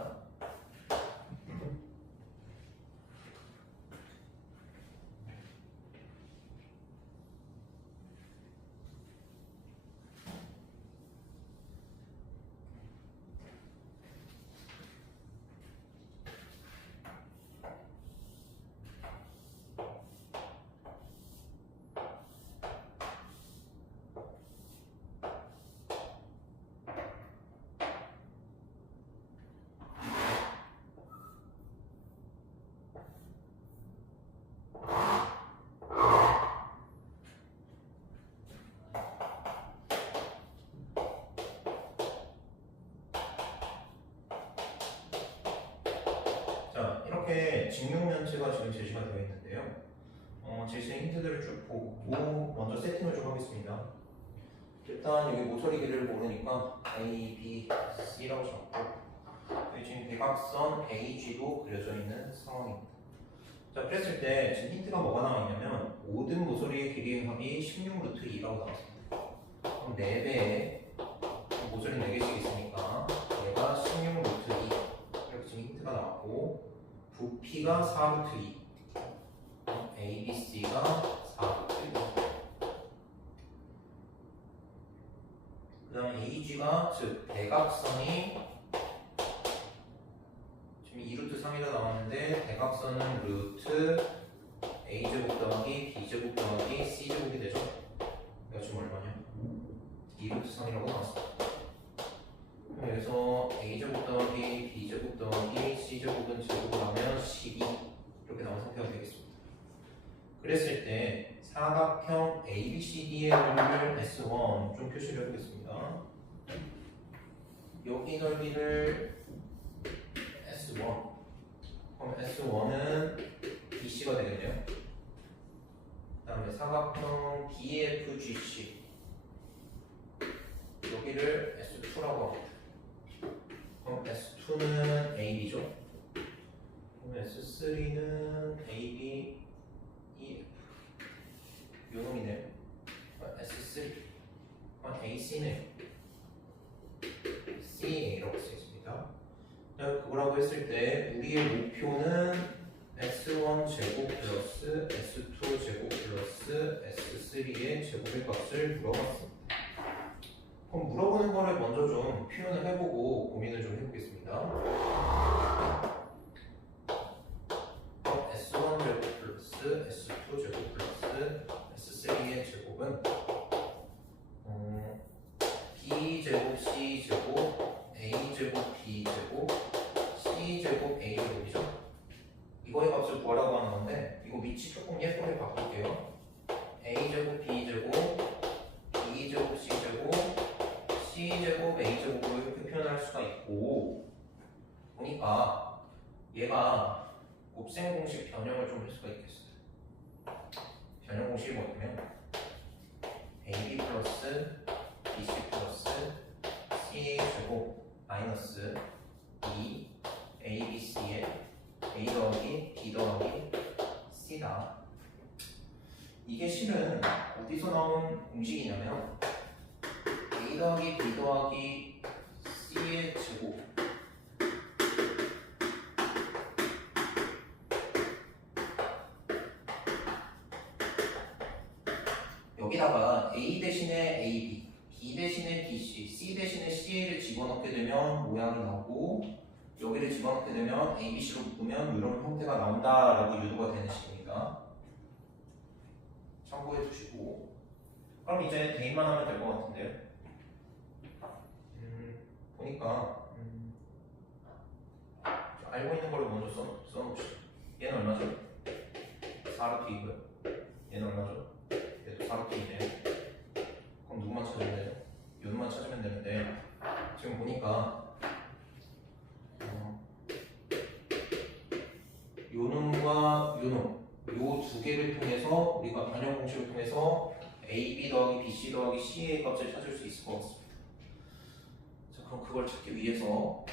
자, 이렇게 직육면체가 지금 제시가 되어 있는데요. 제시의 힌트들을 쭉 보고 먼저 세팅을 좀 하겠습니다. 일단 여기 모서리 길이를 모르니까 A, B, C라고 적고 여기 지금 대각선 AG도 그려져 있는 상황입니다. 자, 그랬을 때 지금 힌트가 뭐가 나와 있냐면 모든 모서리의 길이의 합이 16루트 2라고 나왔습니다. 그럼 4배에 모서리 4개씩 있으니까 얘가 16루트 2 이렇게 지금 힌트가 나왔고 부피가 4루트 2 ABC가 4루트 2 그 다음 AG가 즉 대각선이 지금 2루트 3이라 나왔는데 대각선은 루트 A제곱 더하기 B제곱 더하기 C제곱이 되죠. 이거 지금 얼마냐? 2루트 3이라고 나왔습니다. 그래서 A제곱 더하기 B제곱 더하기 C제곱은 제곱을 하면 12 이렇게 나온 상태가 되겠습니다. 그랬을 때 사각형 ABCD의 넓이를 S1 좀 표시를 해보겠습니다. 여기 넓이를 S1 그럼 S1은 BC가 되겠네요. 그 다음에 사각형 BFGC 여기 여기를 S2라고 합니다. 그럼 S2는 AB죠. 그럼 S3는 AB, EF 요 놈이네요. S3 그럼 AC는 CA라고 쓰겠습니다. 그거라고 했을 때 우리의 목표는 S1 제곱 플러스 S2 제곱 플러스 S3의 제곱의 값을 물어봤습니다. 그럼 물어보는 거를 먼저 좀 표현을 해보고 고민을 좀 해보겠습니다. S1 제곱 플러스 S2 제곱 플러스 S3의 제곱은 B 제곱 C 제곱 A 제곱 B 제곱 C 제곱 A 제곱이죠. 이거의 값을 구하라고 하는 건데 이거 위치 조금 예쁘게 바꿀게요. A 제곱 B 제곱 B 제곱 C 제곱 C 제곱 A 제곱으로 이렇게 표현할 수가 있고 보니까 얘가 곱셈 공식 변형을 좀 할 수가 있겠어요. 변형 공식이 뭐냐면 AB 플러스 BC 플러스 C 제곱 마이너스 2 ABC의 A 더하기 B 더하기 C다. 이게 실은 어디서 나온 공식이냐면 A 더하기 B 더하기 C의 제곱 여기다가 A 대신에 AB, B 대신에 BC, C 대신에 CA를 집어넣게 되면 모양이 나오고 여기를 집어넣게 되면 ABC로 묶으면 이런 형태가 나온다라고 유도가 되는 식입니다. 참고해 주시고 그럼 이제 대입만 하면 될 것 같은데요. 보니까 알고 있는 걸로 먼저 써놓읍시다. 얘는 얼마죠? 4루트이고요. 얘는 얼마죠? 얘도 4루트이네요. 그럼 누구만 찾으면 되죠? 요 놈만 찾으면 되는데 지금 보니까 요놈과 요놈 요 두 개를 통해서 우리가 변형 공식을 통해서 AB 더하기 BC 더하기 C의 값을 찾을 수 있을 것 같습니다. 자 그럼 그걸 찾기 위해서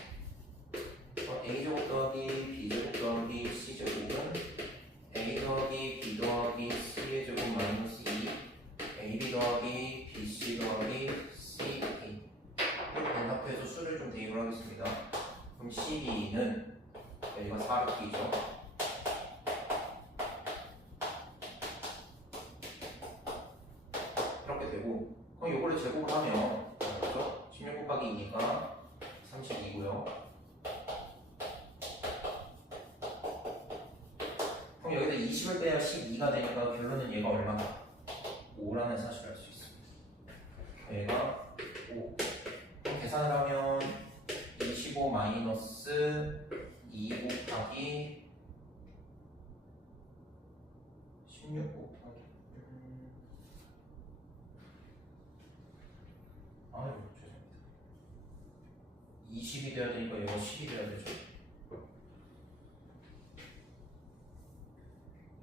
A제곱 더하기 B제곱 더하기 C제곱은 A 더하기 B 더하기 C의 제곱 마이너스 2 AB 더하기 BC 더하기 CA 이렇게 반납해서 수를 좀 대입을 하겠습니다. 그럼 CB는 여기가 4루트이죠. 이렇게 되고 그럼 이거를 제곱을 하면 그렇죠? 16 곱하기 2가 32고요. 그럼 여기다 20을 빼야 12가 되니까 결론은 얘가 얼마나? 5라는 사실을 알 수 있습니다. 얘가 5. 그럼 계산을 하면 25 마이너스 2 곱하기 16 곱하기 아유 죄송합니다. 20이 돼야 되니까 얘가 10이 돼야 되죠.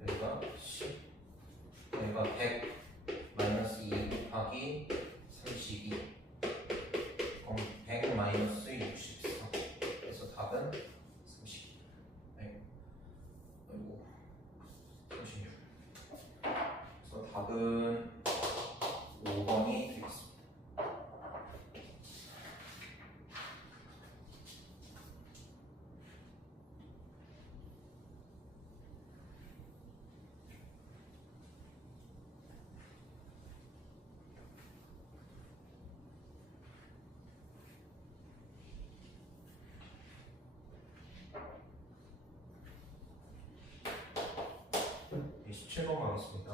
여기가 10 여기가 100 마이너스 2 곱하기 32 그럼 100 마이너스 64 그래서 답은 30 아이고 36 그래서 답은 5번이 되겠습니다. 네, 17번 가겠습니다.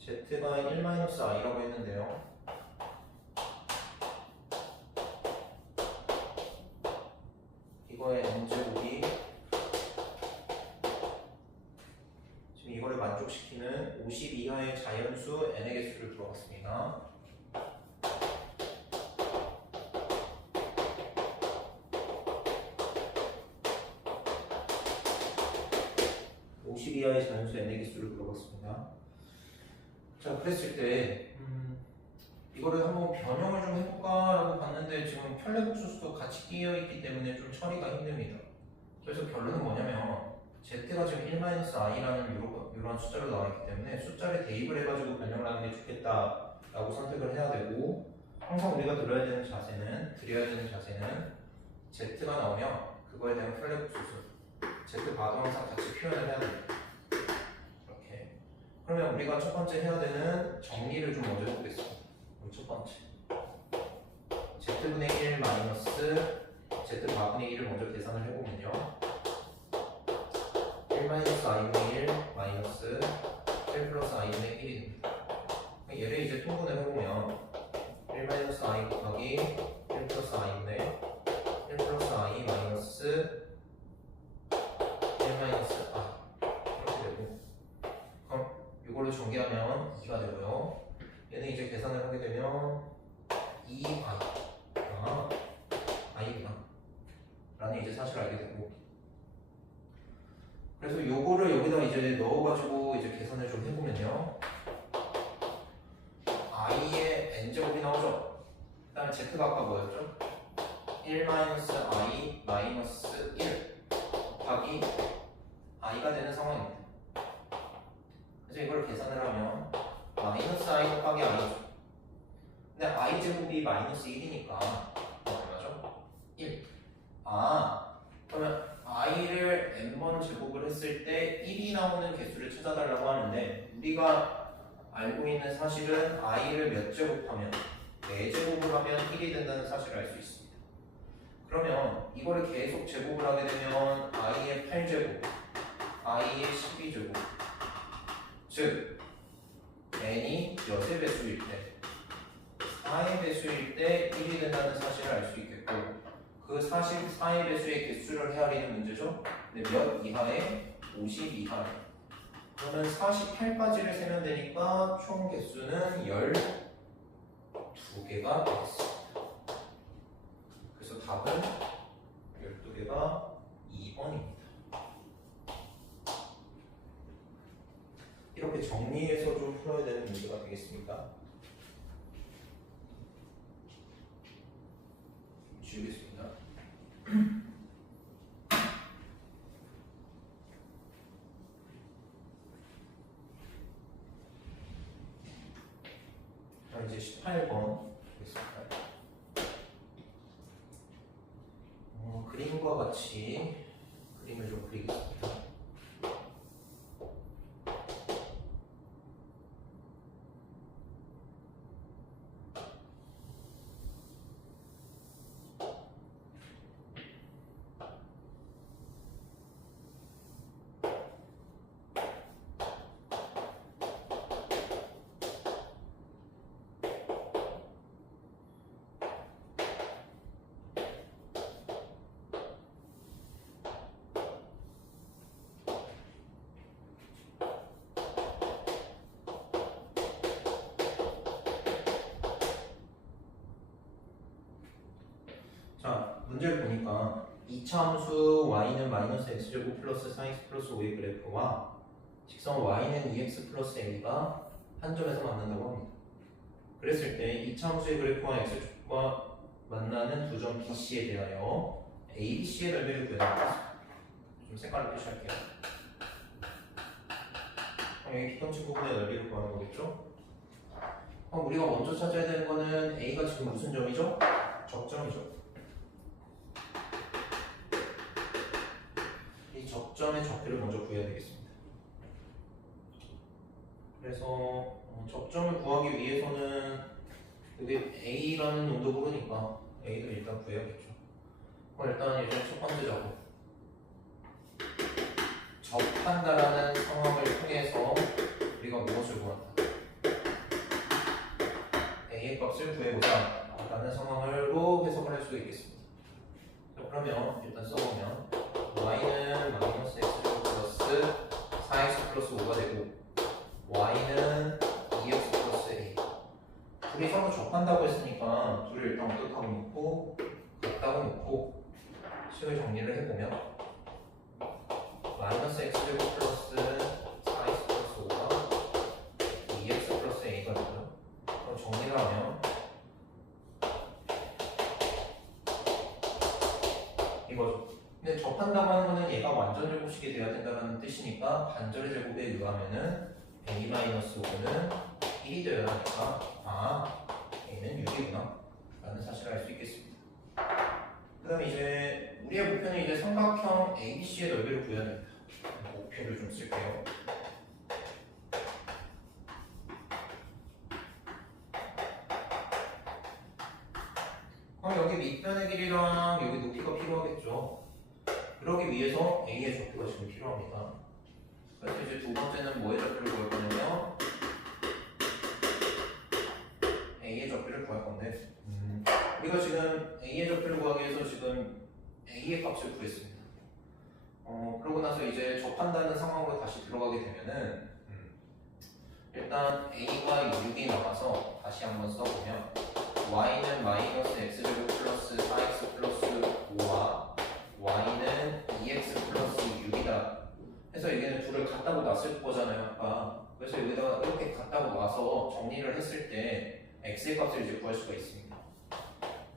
Z가 1-i라고 했는데요. 이거의 n제곱이 지금 이거를 만족시키는 50 이하의 자연수 n의 개수를 들어갔습니다. 50 이하의 자연수 n의 개수를 물어봤습니다. 자 자, 그랬을 때 이거를 한번 변형을 좀 해볼까라고 봤는데 지금 편례복수수도 같이 끼어있기 때문에 좀 처리가 힘듭니다. 그래서 결론은 뭐냐면 z가 지금 1-i라는 이런 숫자로 나와있기 때문에 숫자를 대입을 해가지고 변형을 하는 게 좋겠다라고 선택을 해야 되고, 항상 우리가 드려야 되는 자세는 z가 나오면 그거에 대한 편례복수수 z 봐도 항상 같이 표현을 해야 됩니다. 이렇게. 그러면 우리가 첫 번째 해야 되는 정리를 좀 먼저 해보겠습니다. 첫 번째 z분의 1 마이너스 z바분의 1을 먼저 계산을 해보면요, 1-i분의 1 마이너스 1 플러스 i분의 1이 됩니다. 얘를 이제 통분을 해보면 1-i 곱하기 1 플러스 i분의 1 플러스 i 마이너스 1 마이너스 i 이렇게 되고, 그럼 이거를 전개하면 2가 되고요. 얘는 이제 계산을 하게 되면 2i i구나 라는 이제 사실을 알게 되고, 그래서 요거를 여기다 이제 넣어가지고 이제 계산을 좀 해보면요, i의 n제곱이 나오죠. 그 다음에 z가 아까 뭐였죠? 1-i 마이너스 1 곱하기 i가 되는 상황입니다. 그래서 이걸 계산을 하면 마이너스 i 곱하기 i죠. 근데 i 제곱이 마이너스 1이니까 얼마죠? 1. 그러면 i를 n번 제곱을 했을 때 1이 나오는 개수를 찾아달라고 하는데, 우리가 알고 있는 사실은 i를 몇 제곱하면 4제곱을 하면 1이 된다는 사실을 알 수 있습니다. 그러면 이거를 계속 제곱을 하게 되면 i의 8제곱, i의 12제곱, 즉 n이 몇의 배수일 때, 4의 배수일 때 1이 된다는 사실을 알 수 있겠고, 그 44의 배수의 개수를 헤아리는 문제죠. 근데 몇 이하에? 50 이하에. 그러면 48까지를 세면 되니까 총 개수는 12개가 되겠습니다. 그래서 답은 12개가 2번입니다. 이렇게 정리해서 좀 풀어야 되는 문제가 되겠습니다. 지우겠습니다. 자, 이제 18번 보겠습니다. 그림과 같이 그림을 좀 그리겠습니다. 자, 문제를 보니까 2차 함수 y는 마이너스 x제곱 플러스 4x 플러스 5의 그래프와 직선 y는 2x 플러스 a가 한 점에서 만난다고 합니다. 그랬을 때 2차 함수의 그래프와 x축과 만나는 두 점 BC에 대하여 A, BC의 넓이를 구해보겠습니다. 좀 색깔을 표시할게요. 여기 피톤치 부분의 넓이를 구하는 거겠죠? 그럼 우리가 먼저 찾아야 되는 거는 A가 지금 무슨 점이죠? 적점이죠. 이 적점의 적기를 먼저 구해야 되겠습니다. 그래서 적점을 구하기 위해서는 여기 A라는 온도구니까 A를 일단 구해야겠죠. 그럼 일단 이제 첫 번째 작업, 접한다라는 상황을 통해서 우리가 무엇을 구한다? A의 값을 구해보자 라는 상황으로 해석을 할 수 있겠습니다. 그러면 일단 써보면 y는 마이너스 x제곱 플러스 4x 플러스 5가 되고 y는 2x 플러스 a. 둘이 서로 접한다고 했으니까 둘을 일단 어떻게 하고 놓고 같다고 놓고 식을 정리를 해보면 마이너스 x제곱 플러스 4x 플러스 5가 2x 플러스 접한다고 하는 거는 얘가 완전 제곱식이 돼야 된다는 뜻이니까 반절의 제곱에 의하면은 a-5는 1이 되어야 하니까 a는 6이구나 라는 사실을 알 수 있겠습니다. 그 다음에 이제 우리의 목표는 이제 삼각형 ABC의 넓이를 구해야 됩니다. 목표를 좀 쓸게요. 그럼 여기 밑변의 길이랑 여기 높이가 필요하겠죠. 그러기 위해서 A의 좌표가 지금 필요합니다. 그래서 이제 두 번째는 뭐의 좌표를 구할 거냐면 A의 좌표를 구할 건데 우리가 지금 A의 좌표를 구하기 위해서 지금 A의 값을 구했습니다. 그러고 나서 이제 접한다는 상황으로 다시 들어가게 되면은 일단 A가 6이 나와서 다시 한번 써보면 y는 마이너스 x제곱 플러스 4x 플러스 5와 y는 2x 플러스 6이다 해서 여기는 둘을 같다고 놨을 거잖아요 아까. 그래서 여기다가 이렇게 같다고 놔서 정리를 했을 때 x의 값을 이제 구할 수가 있습니다.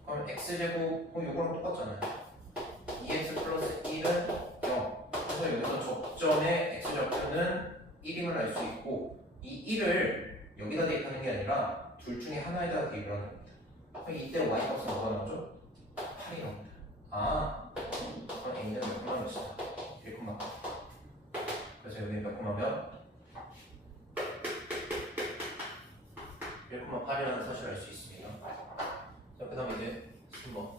그럼 x제곱 이거랑 똑같잖아요. 2x 플러스 1은 0. 그래서 여기서 적점의 x좌표는 1임을 알 수 있고 이 1을 여기다 대입하는 게 아니라 둘 중에 하나에다 대입을 하는 겁니다. 이때 y 값은 뭐가 나오죠? 8이 나옵니다. 그럼 a는 몇 콤마 몇이다? 1콤마 8. 그래서 여기 몇 콤마면 1,8이라는 사실을 알 수 있습니다. 자, 그 다음에 이제 3번.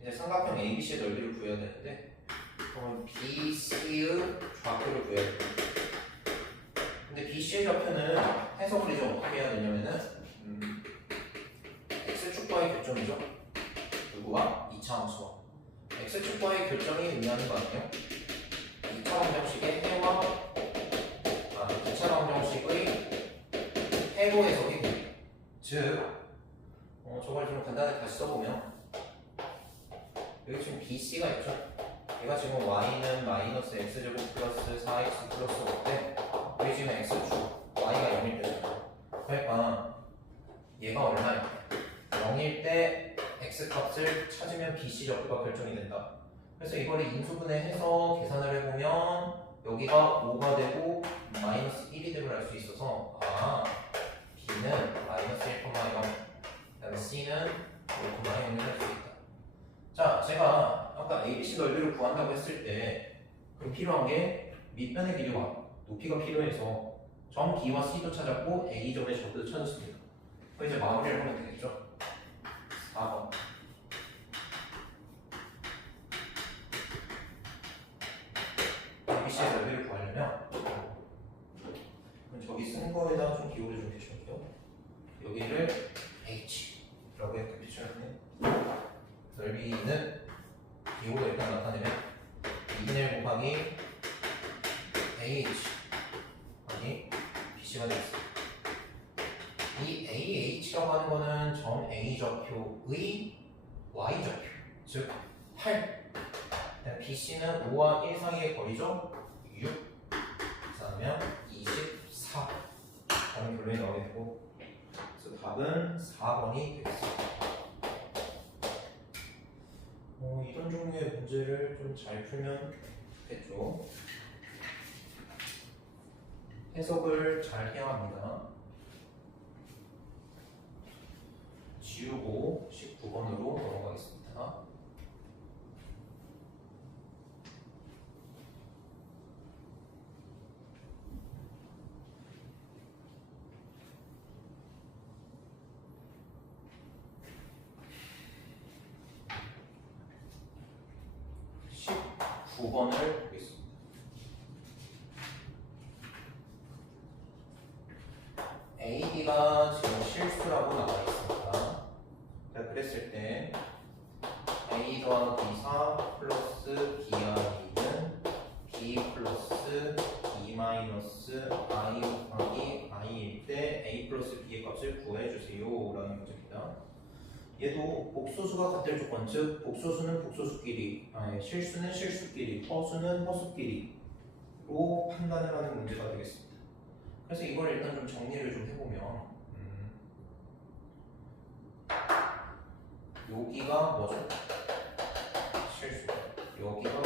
이제 삼각형 ABC의 넓이를 구해야 되는데, 그러면 BC의 좌표를 구해야 됩니다. 근데 BC의 좌표는 해석을 이제 어떻게 해야 되냐면은, X축과의 교점이죠. 누구와? 2차 함수와. X축과의 교점이 의미하는 거 아니에요? 2차 방정식의 해와 2차 방정식의 해로 해석이 됩니다. 즉, 저걸 좀 간단하게 다시 써보면 여기 지금 BC가 있죠? 얘가 지금 y는 마이너스 x제곱 플러스 4x 플러스 5인데 여기 지금 x축 y가 0일 때잖아요. 그러니까 얘가 얼마일 때? 0일 때 x값을 찾으면 BC 좌표가 결정이 된다. 그래서 이거를 인수분해해서 계산을 해보면 여기가 5가 되고 마이너스 1이 됨을 알 수 있어서 B는 마이너스 1,0 그다음에 C는 5,0을 할 수 있다. 자, 제가 아까 ABC 넓이를 구한다고 했을 때 그럼 필요한 게 밑변의 길이와 높이가 필요해서 점 B와 C도 찾았고 A점의 좌표도 찾았습니다. 그럼 이제 마무리를 하면 되겠죠? 4번. ABC의 넓이를 구하려면 저기 쓴 거에다가 좀 기호를 좀 대줄게요. 여기를 H라고 이렇게 표시하면 넓이는 기호로 일단 나타내면 2분의 1 곱하기 AH 아니 BC가 되겠습니다. 이 AH라고 하는 거는 점 A 좌표의 Y 좌표 즉 8 BC는 5와 1 사이의 거리죠? 6 그러면 24 라는 결론이 나오게 되고 그래서 답은 4번이 되겠습니다. 이런 종류의 문제를 좀 잘 풀면 좋겠죠. 해석을 잘 해야 합니다. 지우고 19번으로 넘어가겠습니다. (19번을) 보겠습니다. AB가 지금 실수라고 나와 있습니다. 자, 그랬을 때 A 더하기 B4 플러스 BI는 B 플러스 B 마이너스 I 곱하기 I일 때 A 플러스 B의 값을 구해주세요 라는 문제입니다. 얘도 복소수가 같을 조건, 즉 복소수는 복소수끼리, 실수는 실수끼리, 허수는 허수끼리로 판단을 하는 문제가 되겠습니다. 그래서 이걸 일단 좀 정리를 좀 해보면 여기가 뭐죠? 실수. 여기가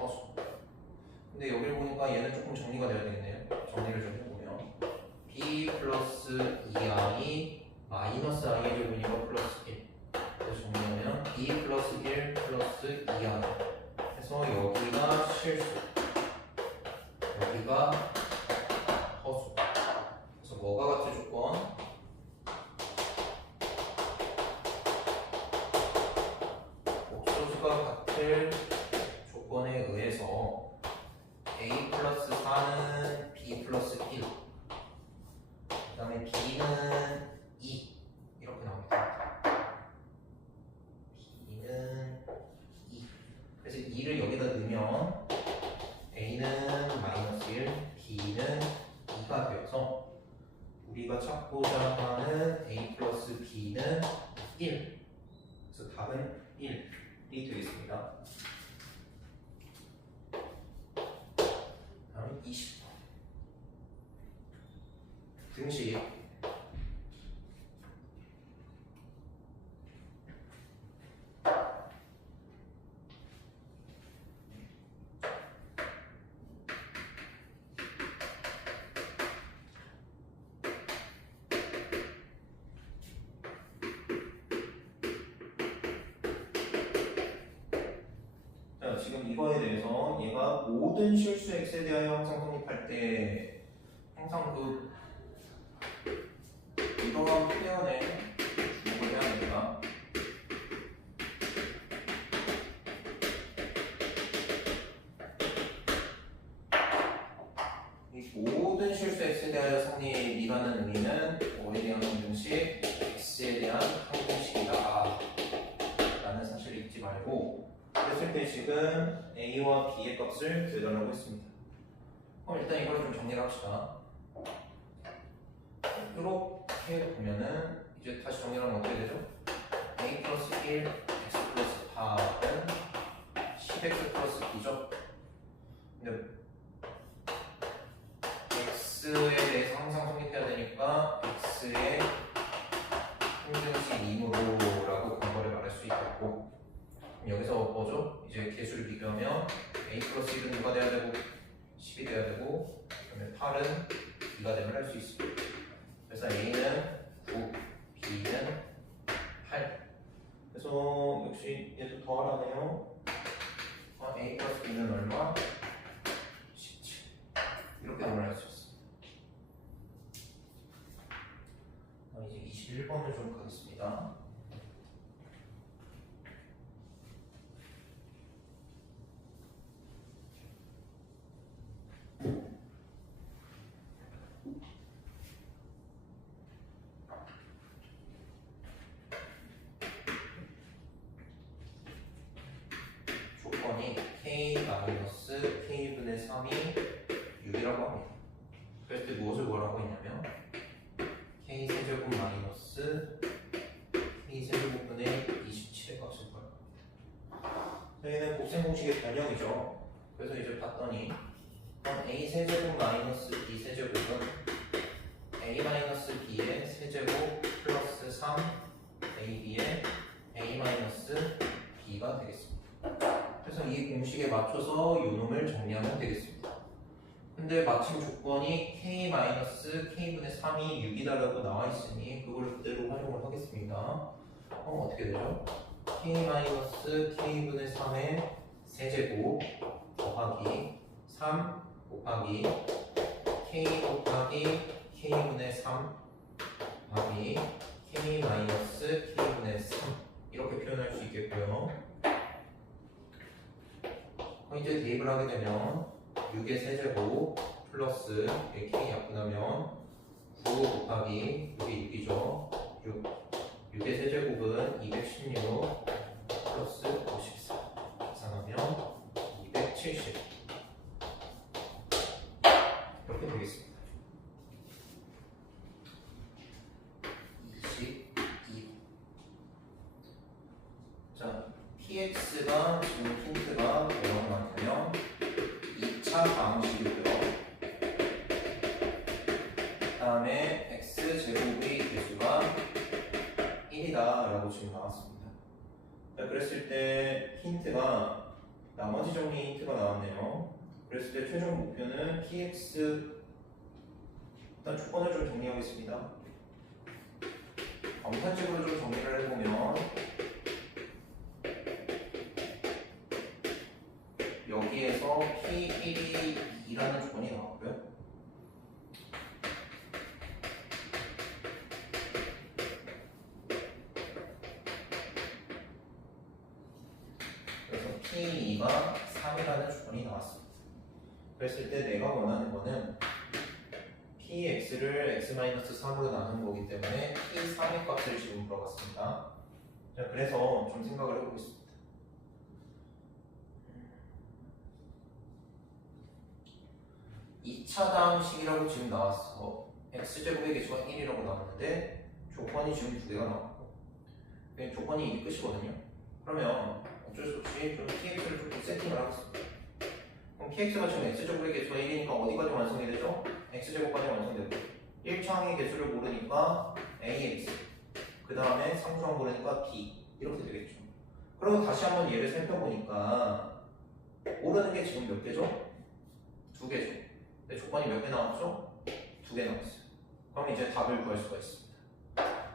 허수. 근데 여기를 보니까 얘는 조금 정리가 돼야 되겠네요. 정리를 좀 해보면 b 플러스 2i 마이너스 i의 제곱이니까 플러스 1. 그래서 정리하면 b 플러스 1 플러스 2i 해서 여기가 실수, 여기가 허수. 그래서 뭐가 같은 조건? 복소수가 같을 조건에 의해서 a 플러스 4는 b 플러스 1, 그 다음에 b는 2 이렇게 나옵니다. b는 2. 그래서 2를 여기다 넣으면 a는 마이너스 1, b는 2가 되어서 우리가 찾고자 하는 a 플러스 b는 1. 그래서 답은 1이 되겠습니다. 다음 20번 등식. 자, 지금 이거에 대해서 얘가 모든 실수 x에 대하여 항상 성립할 때 항상 이러한 표현에 주목을 해야 됩니다. 이 모든 실수 x에 대하여 성립이라는 의미는 뭐에 대한 항등식? x에 대한 항등식이다 라는 사실을 잊지 말고, 그랬을 때 지금 a와 b의 값을 구해달라고 했습니다. 그럼 일단 이걸 좀 정리를 합시다. 이렇게 보면은 이제 다시 정리하면 어떻게 되죠? a 플러스 1, x 플러스 8은 10x 플러스 b죠? 근데 x에 대해서 항상 성립해야 되니까 x의 항등식 이므로라고 근거를 말할 수 있겠고, 여기서 뭐죠? 이제 개수를 비교하면 a 플러스 1은 2가 돼야 되고 10이 돼야 되고, 그다음에 8은 2가 되면 할 수 있습니다. 그래서 a는 9, b는 8. 그래서 역시 얘도 더하라네요. a 플러스 b는 얼마? 17. 이렇게 말할 수 있습니다. 이제 21번을 좀 가겠습니다. 조건이 k-k분의 3이 6이라고 합니다. 그럴 때 무엇을 뭐라고 했냐면 k세제곱 마이너스 k세제곱분의 27의 값을 구하라. 저희는 곱셈 공식의 변형이죠. 그래서 이제 봤더니 a 세제곱 마이너스 b 세제곱은 a 마이너스 b의 세제곱 플러스 3 ab의 a 마이너스 b가 되겠습니다. 그래서 이 공식에 맞춰서 요놈을 정리하면 되겠습니다. 근데 마침 조건이 k-k분의 3이 6이다라고 나와 있으니 그걸 그대로 활용을 하겠습니다. 어떻게 되죠? k-k분의 3의 세제곱 더하기 3 곱하기 k 곱하기 k분의 3 더하기 k-k분의 3 이렇게 표현할 수 있겠고요. 이제 대입을 하게 되면 6의 세제곱 플러스 k 약분하면 9 곱하기 6이 6이죠. 6의 세제곱은 216 플러스 54 계산하면 270 이렇게 되겠습니다. 22. 자, px가 지금 힌트가 뭐라고 나타나면 2차 방식이고요. 그 다음에 x제곱의 개수가 1이다 라고 지금 나왔습니다. 자, 그랬을 때 힌트 힌트가 나머지 정리 힌트가 나왔네요. 그랬을 때 최종 목표는 px 일단 조건을 좀 정리하겠습니다. 검산식으로 좀 정리를 해보면 여기에서 p1이 2라는 조건이 나왔고요. 그래서 p2가 3이라는 조건이 나왔습니다. 그랬을 때 내가 원하는 거는 px를 x-3으로 나눈 거기 때문에 p3의 값을 지금 물어봤습니다. 자, 그래서 좀 생각을 해보겠습니다. 2차 다음식이라고 지금 나왔어. x제곱의 개수가 1이라고 나왔는데 조건이 지금 두 개가 나왔고 조건이 1이 끝이거든요. 그러면 어쩔 수 없이 좀 px를 조금 세팅을 하겠습니다. 그럼 px가 지금 x제곱의 개수가 1이니까 어디까지 완성이 되죠? x제곱까지 완성되고 1차항의 개수를 모르니까 ax 그 다음에 상수항 모르니까 b 이렇게 되겠죠. 그리고 다시 한번 얘를 살펴보니까 모르는 게 지금 몇 개죠? 두 개죠. 근데 조건이 몇 개 나왔죠? 두 개 나왔어요. 그럼 이제 답을 구할 수가 있습니다.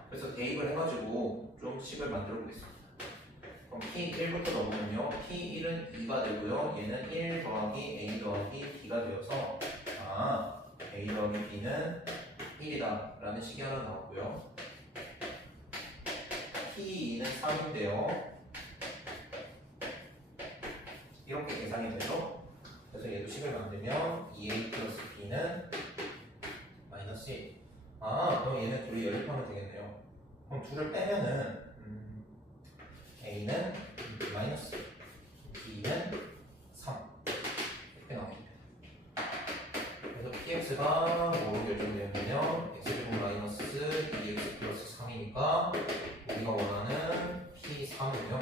그래서 대입을 해가지고 좀 식을 만들어 보겠습니다. 그럼 P1부터 넣으면요. P1은 2가 되고요. 얘는 1 더하기 A 더하기 B가 되어서 A 더하기 B는 1이다 라는 식이 하나 나오고요. P2는 3인데요. 이렇게 계산이 되죠. 그래서 얘도 식을 만들면 2A 플러스 B는 마이너스 1. 그럼 얘네 둘이 연립하면 되겠네요. 그럼 둘을 빼면은 A는 마이너스 B는 3 이렇게 나옵니다. 그래서 PX가 뭐로 결정되냐면 X제곱 마이너스 2X 플러스 3이니까 우리가 원하는 P3은요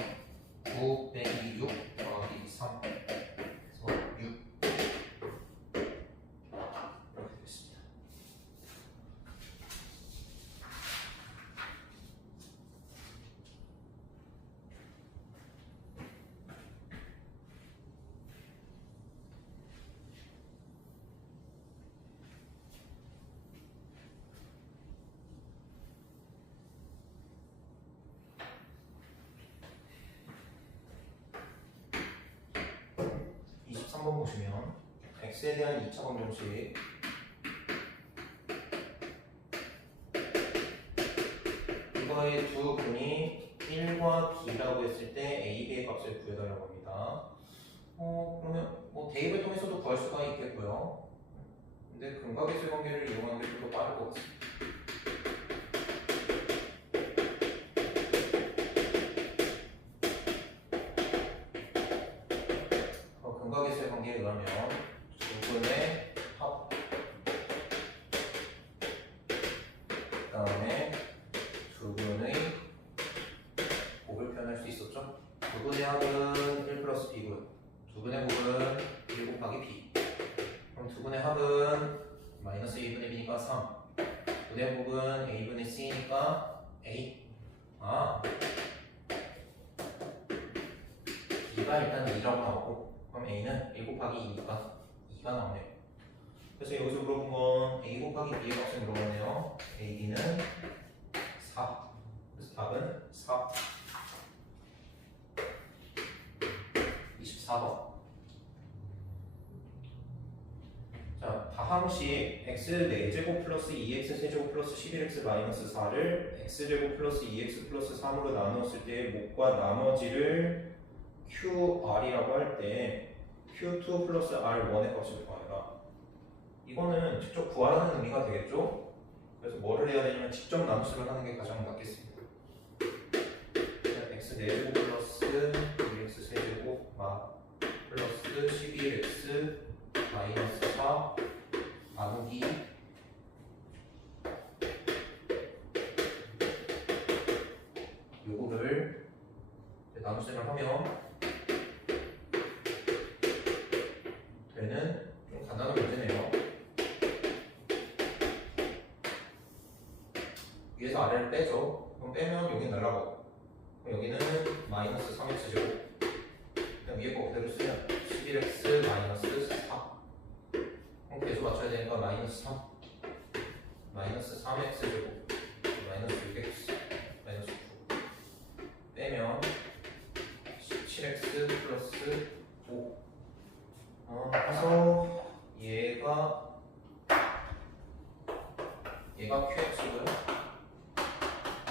9 빼기 6 더하기 3 그래서 6 이렇게 됐습니다. 한번 보시면 x에 대한 2차 방정식 이거의 두 분이 1과 b라고 했을 때 a, b의 값을 구해달라고 합니다. 그러면 뭐 대입을 통해서도 구할 수가 있겠고요. 근데 근각계수의 관계를 이용하는 게 좀 더 빠를 것 같습니다. 근각계수의 관계에 의하면 두 분의 합 그 다음에 두 분의 곱을 표현할 수 있었죠? 두 분의 합은 1 플러스 b고요. 두 분의 곱은 1 곱하기 b. 그럼 두 분의 합은 마이너스 2분의 b니까 3. 두 분의 곱은 a분의 c니까 a. b가 일단 2라고 나오고 그럼 a는 1 곱하기 2니까 2가 나오네요. 그래서 여기서 물어본 건 a 곱하기 b의 값을 물어봤네요. a, b는 4. 그래서 답은 4. 24번. 자, 다항식 x 4제곱 플러스 2x 세제곱 플러스 11x 마이너스 4를 x제곱 플러스 2x 플러스 3으로 나누었을 때의 몫과 나머지를 QR이라고 할 때 Q2 플러스 R1의 값을 구하라. 이거는 직접 구하라는 의미가 되겠죠? 그래서 뭐를 해야 되냐면 직접 나눗수를 하는 게 가장 낫겠습니다. x 4제곱 플러스 2x 세제곱 플러스 11x 마이너스 4 나누기 요거를 나눗셈을 하면 되는 좀 간단한 문제네요. 위에서 아래를 빼죠. 그럼 빼면 여기 날라가고 그럼 여기는 마이너스 3x제곱 마이너스 4. 그럼 계속 맞춰야 되니까 마이너스 3. 마이너스 3x 제곱 마이너스 6x 마이너스 9 빼면 17x 플러스 5. 그래서 얘가 qx고요.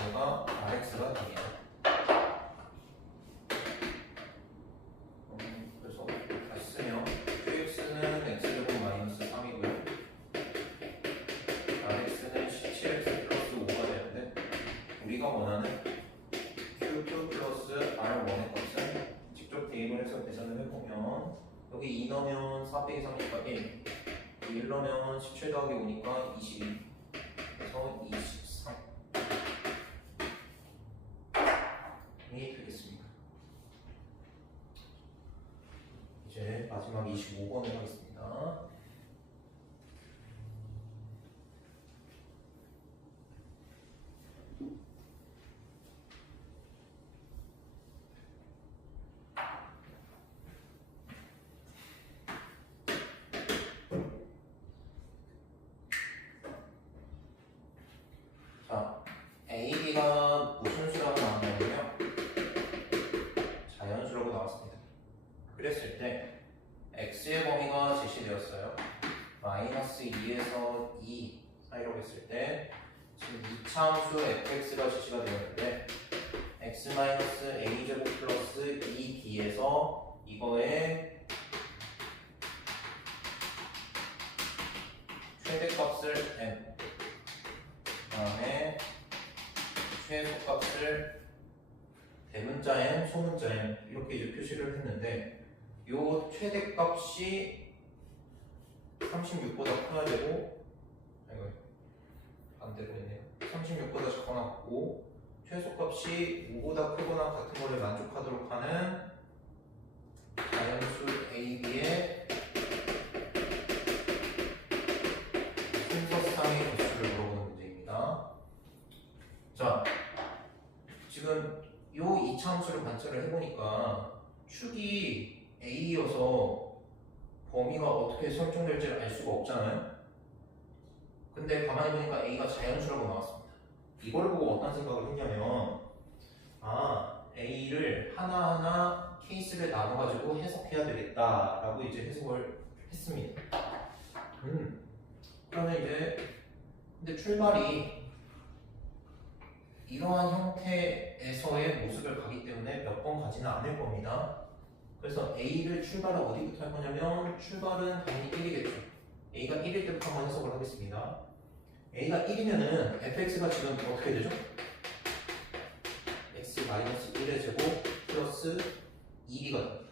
얘가 rx가 되네요. 그래서 다시 쓰면 qx는 x제곱 마이너스 3이고요. rx는 17x 플러스 5가 되는데 우리가 원하는 q2 플러스 r1의 값은 직접 대입을 해서 계산을 해보면 여기 2 넣으면 4 빼기 3이니까 1, 1 넣으면 17 더하기 5니까 22, 그래서 23이 되겠습니다. 이제 마지막 25번을 하겠습니다. 자, AB가 무슨 수라고 나왔냐면요, 자연수라고 나왔습니다. 그랬을 때 x의 범위가 제시되었어요. 마이너스 2에서 2 사이라고 했을 때 지금 2차 함수 fx가 제시가 되었는데 x-a제곱 플러스 2d에서 이거의 최대값을 m, 그 다음에 최소값을 대문자 n, 소문자 n 이렇게 이제 표시를 했는데 요 최대값이 36보다 커야 되고, 이거 반대로 했네요. 36보다 작거나 같고 최소값이 5보다 크거나 같은 거를 만족하도록 하는 자연수 AB의 순서쌍의 개수를 물어보는 문제입니다. 자, 지금 요 2차 함수를 관찰을 해보니까 축이 A여서 범위가 어떻게 설정될지 알 수가 없잖아요. 근데 가만히 보니까 A가 자연수라고 나왔습니다. 이걸 보고 어떤 생각을 했냐면, A를 하나하나 케이스를 나눠가지고 해석해야 되겠다라고 이제 해석을 했습니다. 그러면 이제 근데 출발이 이러한 형태에서의 모습을 가기 때문에 몇 번 가지는 않을 겁니다. 그래서 A를 출발을 어디부터 할 거냐면 출발은 당연히 1이겠죠. A가 1일 때부터 한번 해석을 하겠습니다. A가 1이면은 fx가 지금 어떻게 되죠? x-1의 제곱 플러스 2b가 됩니다.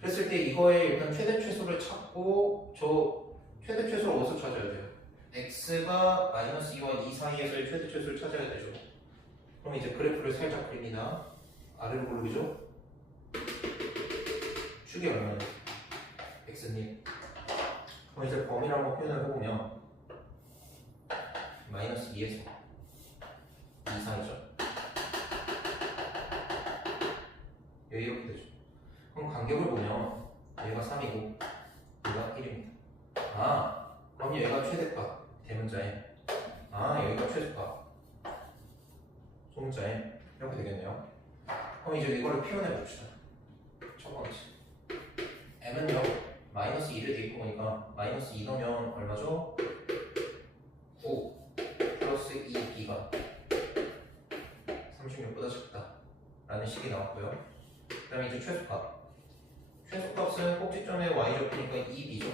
그랬을 때 이거의 일단 최대 최소를 찾고, 저 최대 최소를 어디서 찾아야 돼요? x가 마이너스 2와 2 사이에서의 최대 최소를 찾아야 되죠. 그럼 이제 그래프를 살짝 그립니다. 아래로 고르기죠? 축이 얼마나? x님. 그럼 이제 범위를 한번 표현을 해보면 마이너스 2에서 2 사이죠. 여기 이렇게 되죠. 그럼 간격을 보면 얘가 3이고 얘가 1입니다. 그럼 얘가 최대값 대문자에, 여기가 최소값 소문자에 이렇게 되겠네요. 그럼 이제 이거를 표현해 봅시다. 첫 번째 m은요 마이너스 2를 대입해 보니까 마이너스 2 넣으면 얼마죠? 5 플러스 2b가 36보다 작다 라는 식이 나왔고요. 그 다음에 이제 최소값, 최소값은 꼭지점에 y 접히니까 2b죠.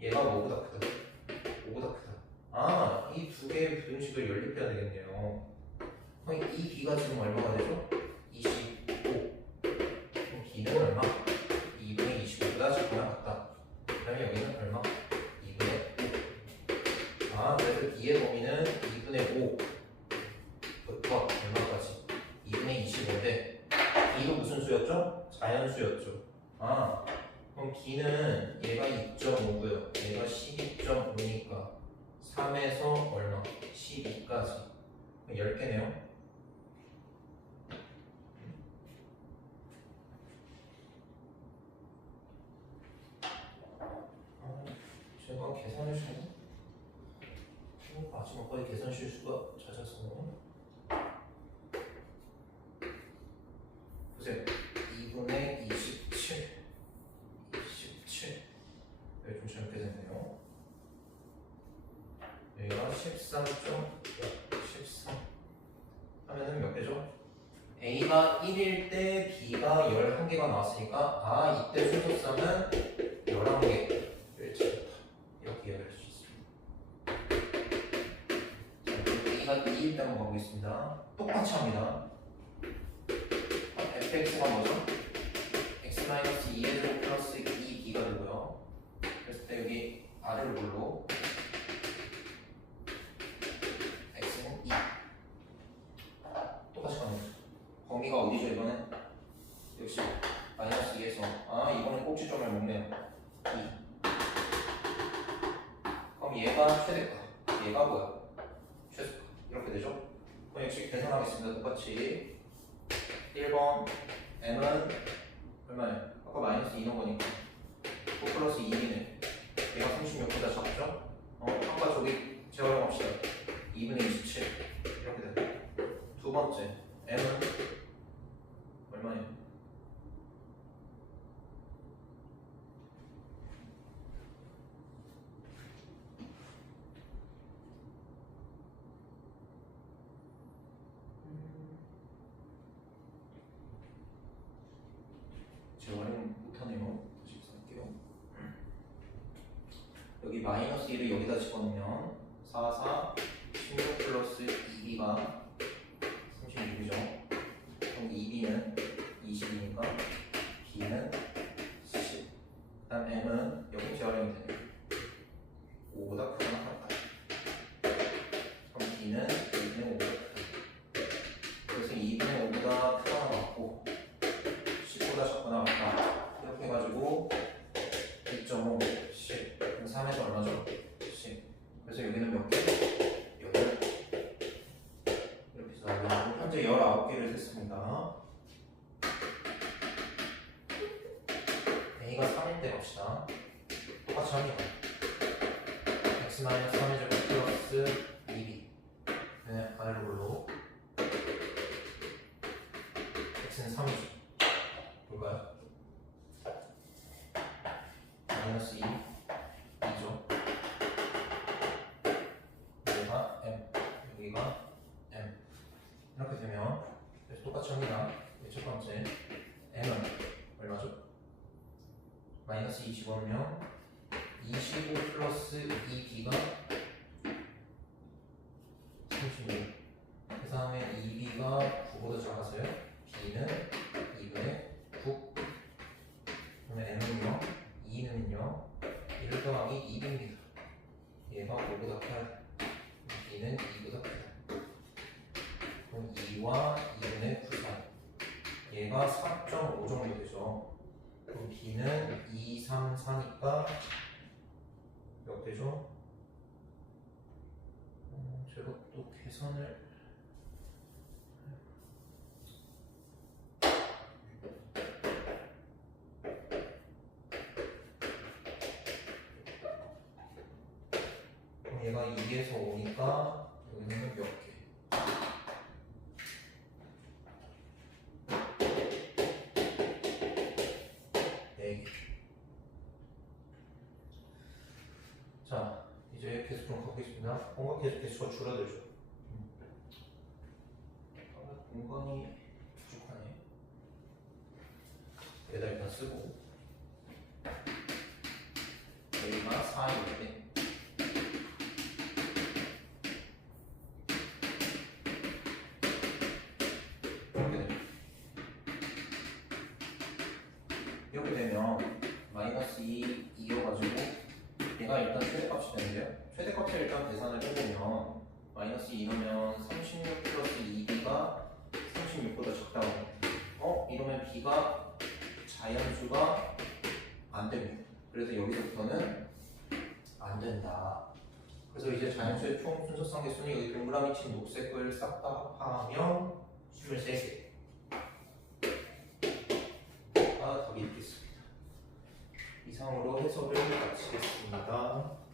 얘가 뭐보다 크다? 5보다 크다. 이 두 개의 부등식을 연립해야 되겠네요. 그럼 이 b가 지금 얼마가 되죠? 25. 그럼 b는 얼마? 2분의 25보다 작거나 같다. 그 다음에 여기는 얼마? 2분의 5. 그래서 b의 범위는 2분의 5부터 얼마까지? 2분의 25인데 b도 무슨 수였죠? 자연수였죠. 그럼 b는 얘가 2.5고요. 얘가 12.5니까 3에서 얼마? 12까지 10개네요. 계산을 좀 마지막까지 계산 실수가 잦아서 보세요. 2분의 27 여기 좀 잘못게 됐네요. 여기가 13.13 하면은 몇 개죠? A가 1일 때 B가 11개가 나왔으니까 이때 순서쌍은 11개를 찾았다. 이렇게 이해할 수 있습니다. 자, A가 2일 때 한번 가보겠습니다. 똑같이 합니다. fx가 뭐죠? x-2에서 플러스 2b가 되고요. 그랬을 때 여기 r을 뭘로? x는 2. 똑같이 가는 거죠. 범위가 어디죠 이번엔? 역시 마이너스 2에서 이번엔 꼭지점을 먹네요. 2. 그럼 얘가 최대값, 얘가 뭐야? 최소값. 이렇게 되죠? 그럼 역시 계산하겠습니다. 똑같이 1번 m은 얼마예요? 아까 마이너스 2 넣은 거니까 9 플러스 2이네. 얘가 36보다 작죠? 아까 저기 재활용합시다. 2분의 27 이렇게 됩니다. 두 번째 m은 얼마예요? 재활용 못하네요. 다시 써볼게요. 여기 마이너스 1을 여기다 집어넣으면 4, 4, 16 플러스 2b가 36이죠. 그럼 2b는 20이니까 b는 10. 그 다음 m은 여기 재활용이 되네요. 5보다 크거나 같다. 그럼 b는 2분의 5보다 크다. 그래서 2분의 5보다 크거나 같고 10보다 작거나 같다. 이렇게 해가지고 2.5, 10. 그럼 3에서 얼마죠? 10. 그래서 여기는 몇 개? 8. 이렇게 해서 현재 19개를 셌습니다. A가 3일 때 갑시다. 똑같이 합니다. x-3의 제곱 플러스 2b. 네, R을 뭘로? x는 3이죠. 볼까요? 마이너스 2, 2죠. 여기가 m, 여기가 m. 이렇게 되면 그래서 똑같이 합니다. 첫 번째 m은 얼마죠? 마이너스 2 집어넣으면 25 플러스 2b가 36. 그 다음에 2b가 9보다 작아서요. b는 2분의 9. 그러면 m은요? 2는요? 1 더하기 2입니다. 얘가 5보다 커요. b는 2보다 크다. 그럼 2와 2분의 9 사이. 얘가 4.5 정도 되죠. 그럼 b는 2, 3, 4니까 몇 되죠? 제가 또 계산을 그럼 얘가 2에서 5니까 여기는 몇 개? 자, 이제 계속 좀 가보겠습니다. 공간 계속 개수가 줄어들죠. 공간이 부족하네. 여기다 일단 쓰고 여기가 4일 때 이렇게 되면 마이너스 2 이어가지고 얘가 일단 최대값이 되는데요. 최대값을 일단 계산을 해보면 마이너스 2 넣으면 36 플러스 2b가 36보다 작다고. 이러면 b가 자연수가 안 됩니다. 그래서 여기서부터는 안 된다. 그래서 이제 자연수의 총 순서상 개수는 여기 동그라미 친 녹색을 싹 다 합하면 23개. 답이 있겠습니다. 이상으로 해석을 마치겠습니다.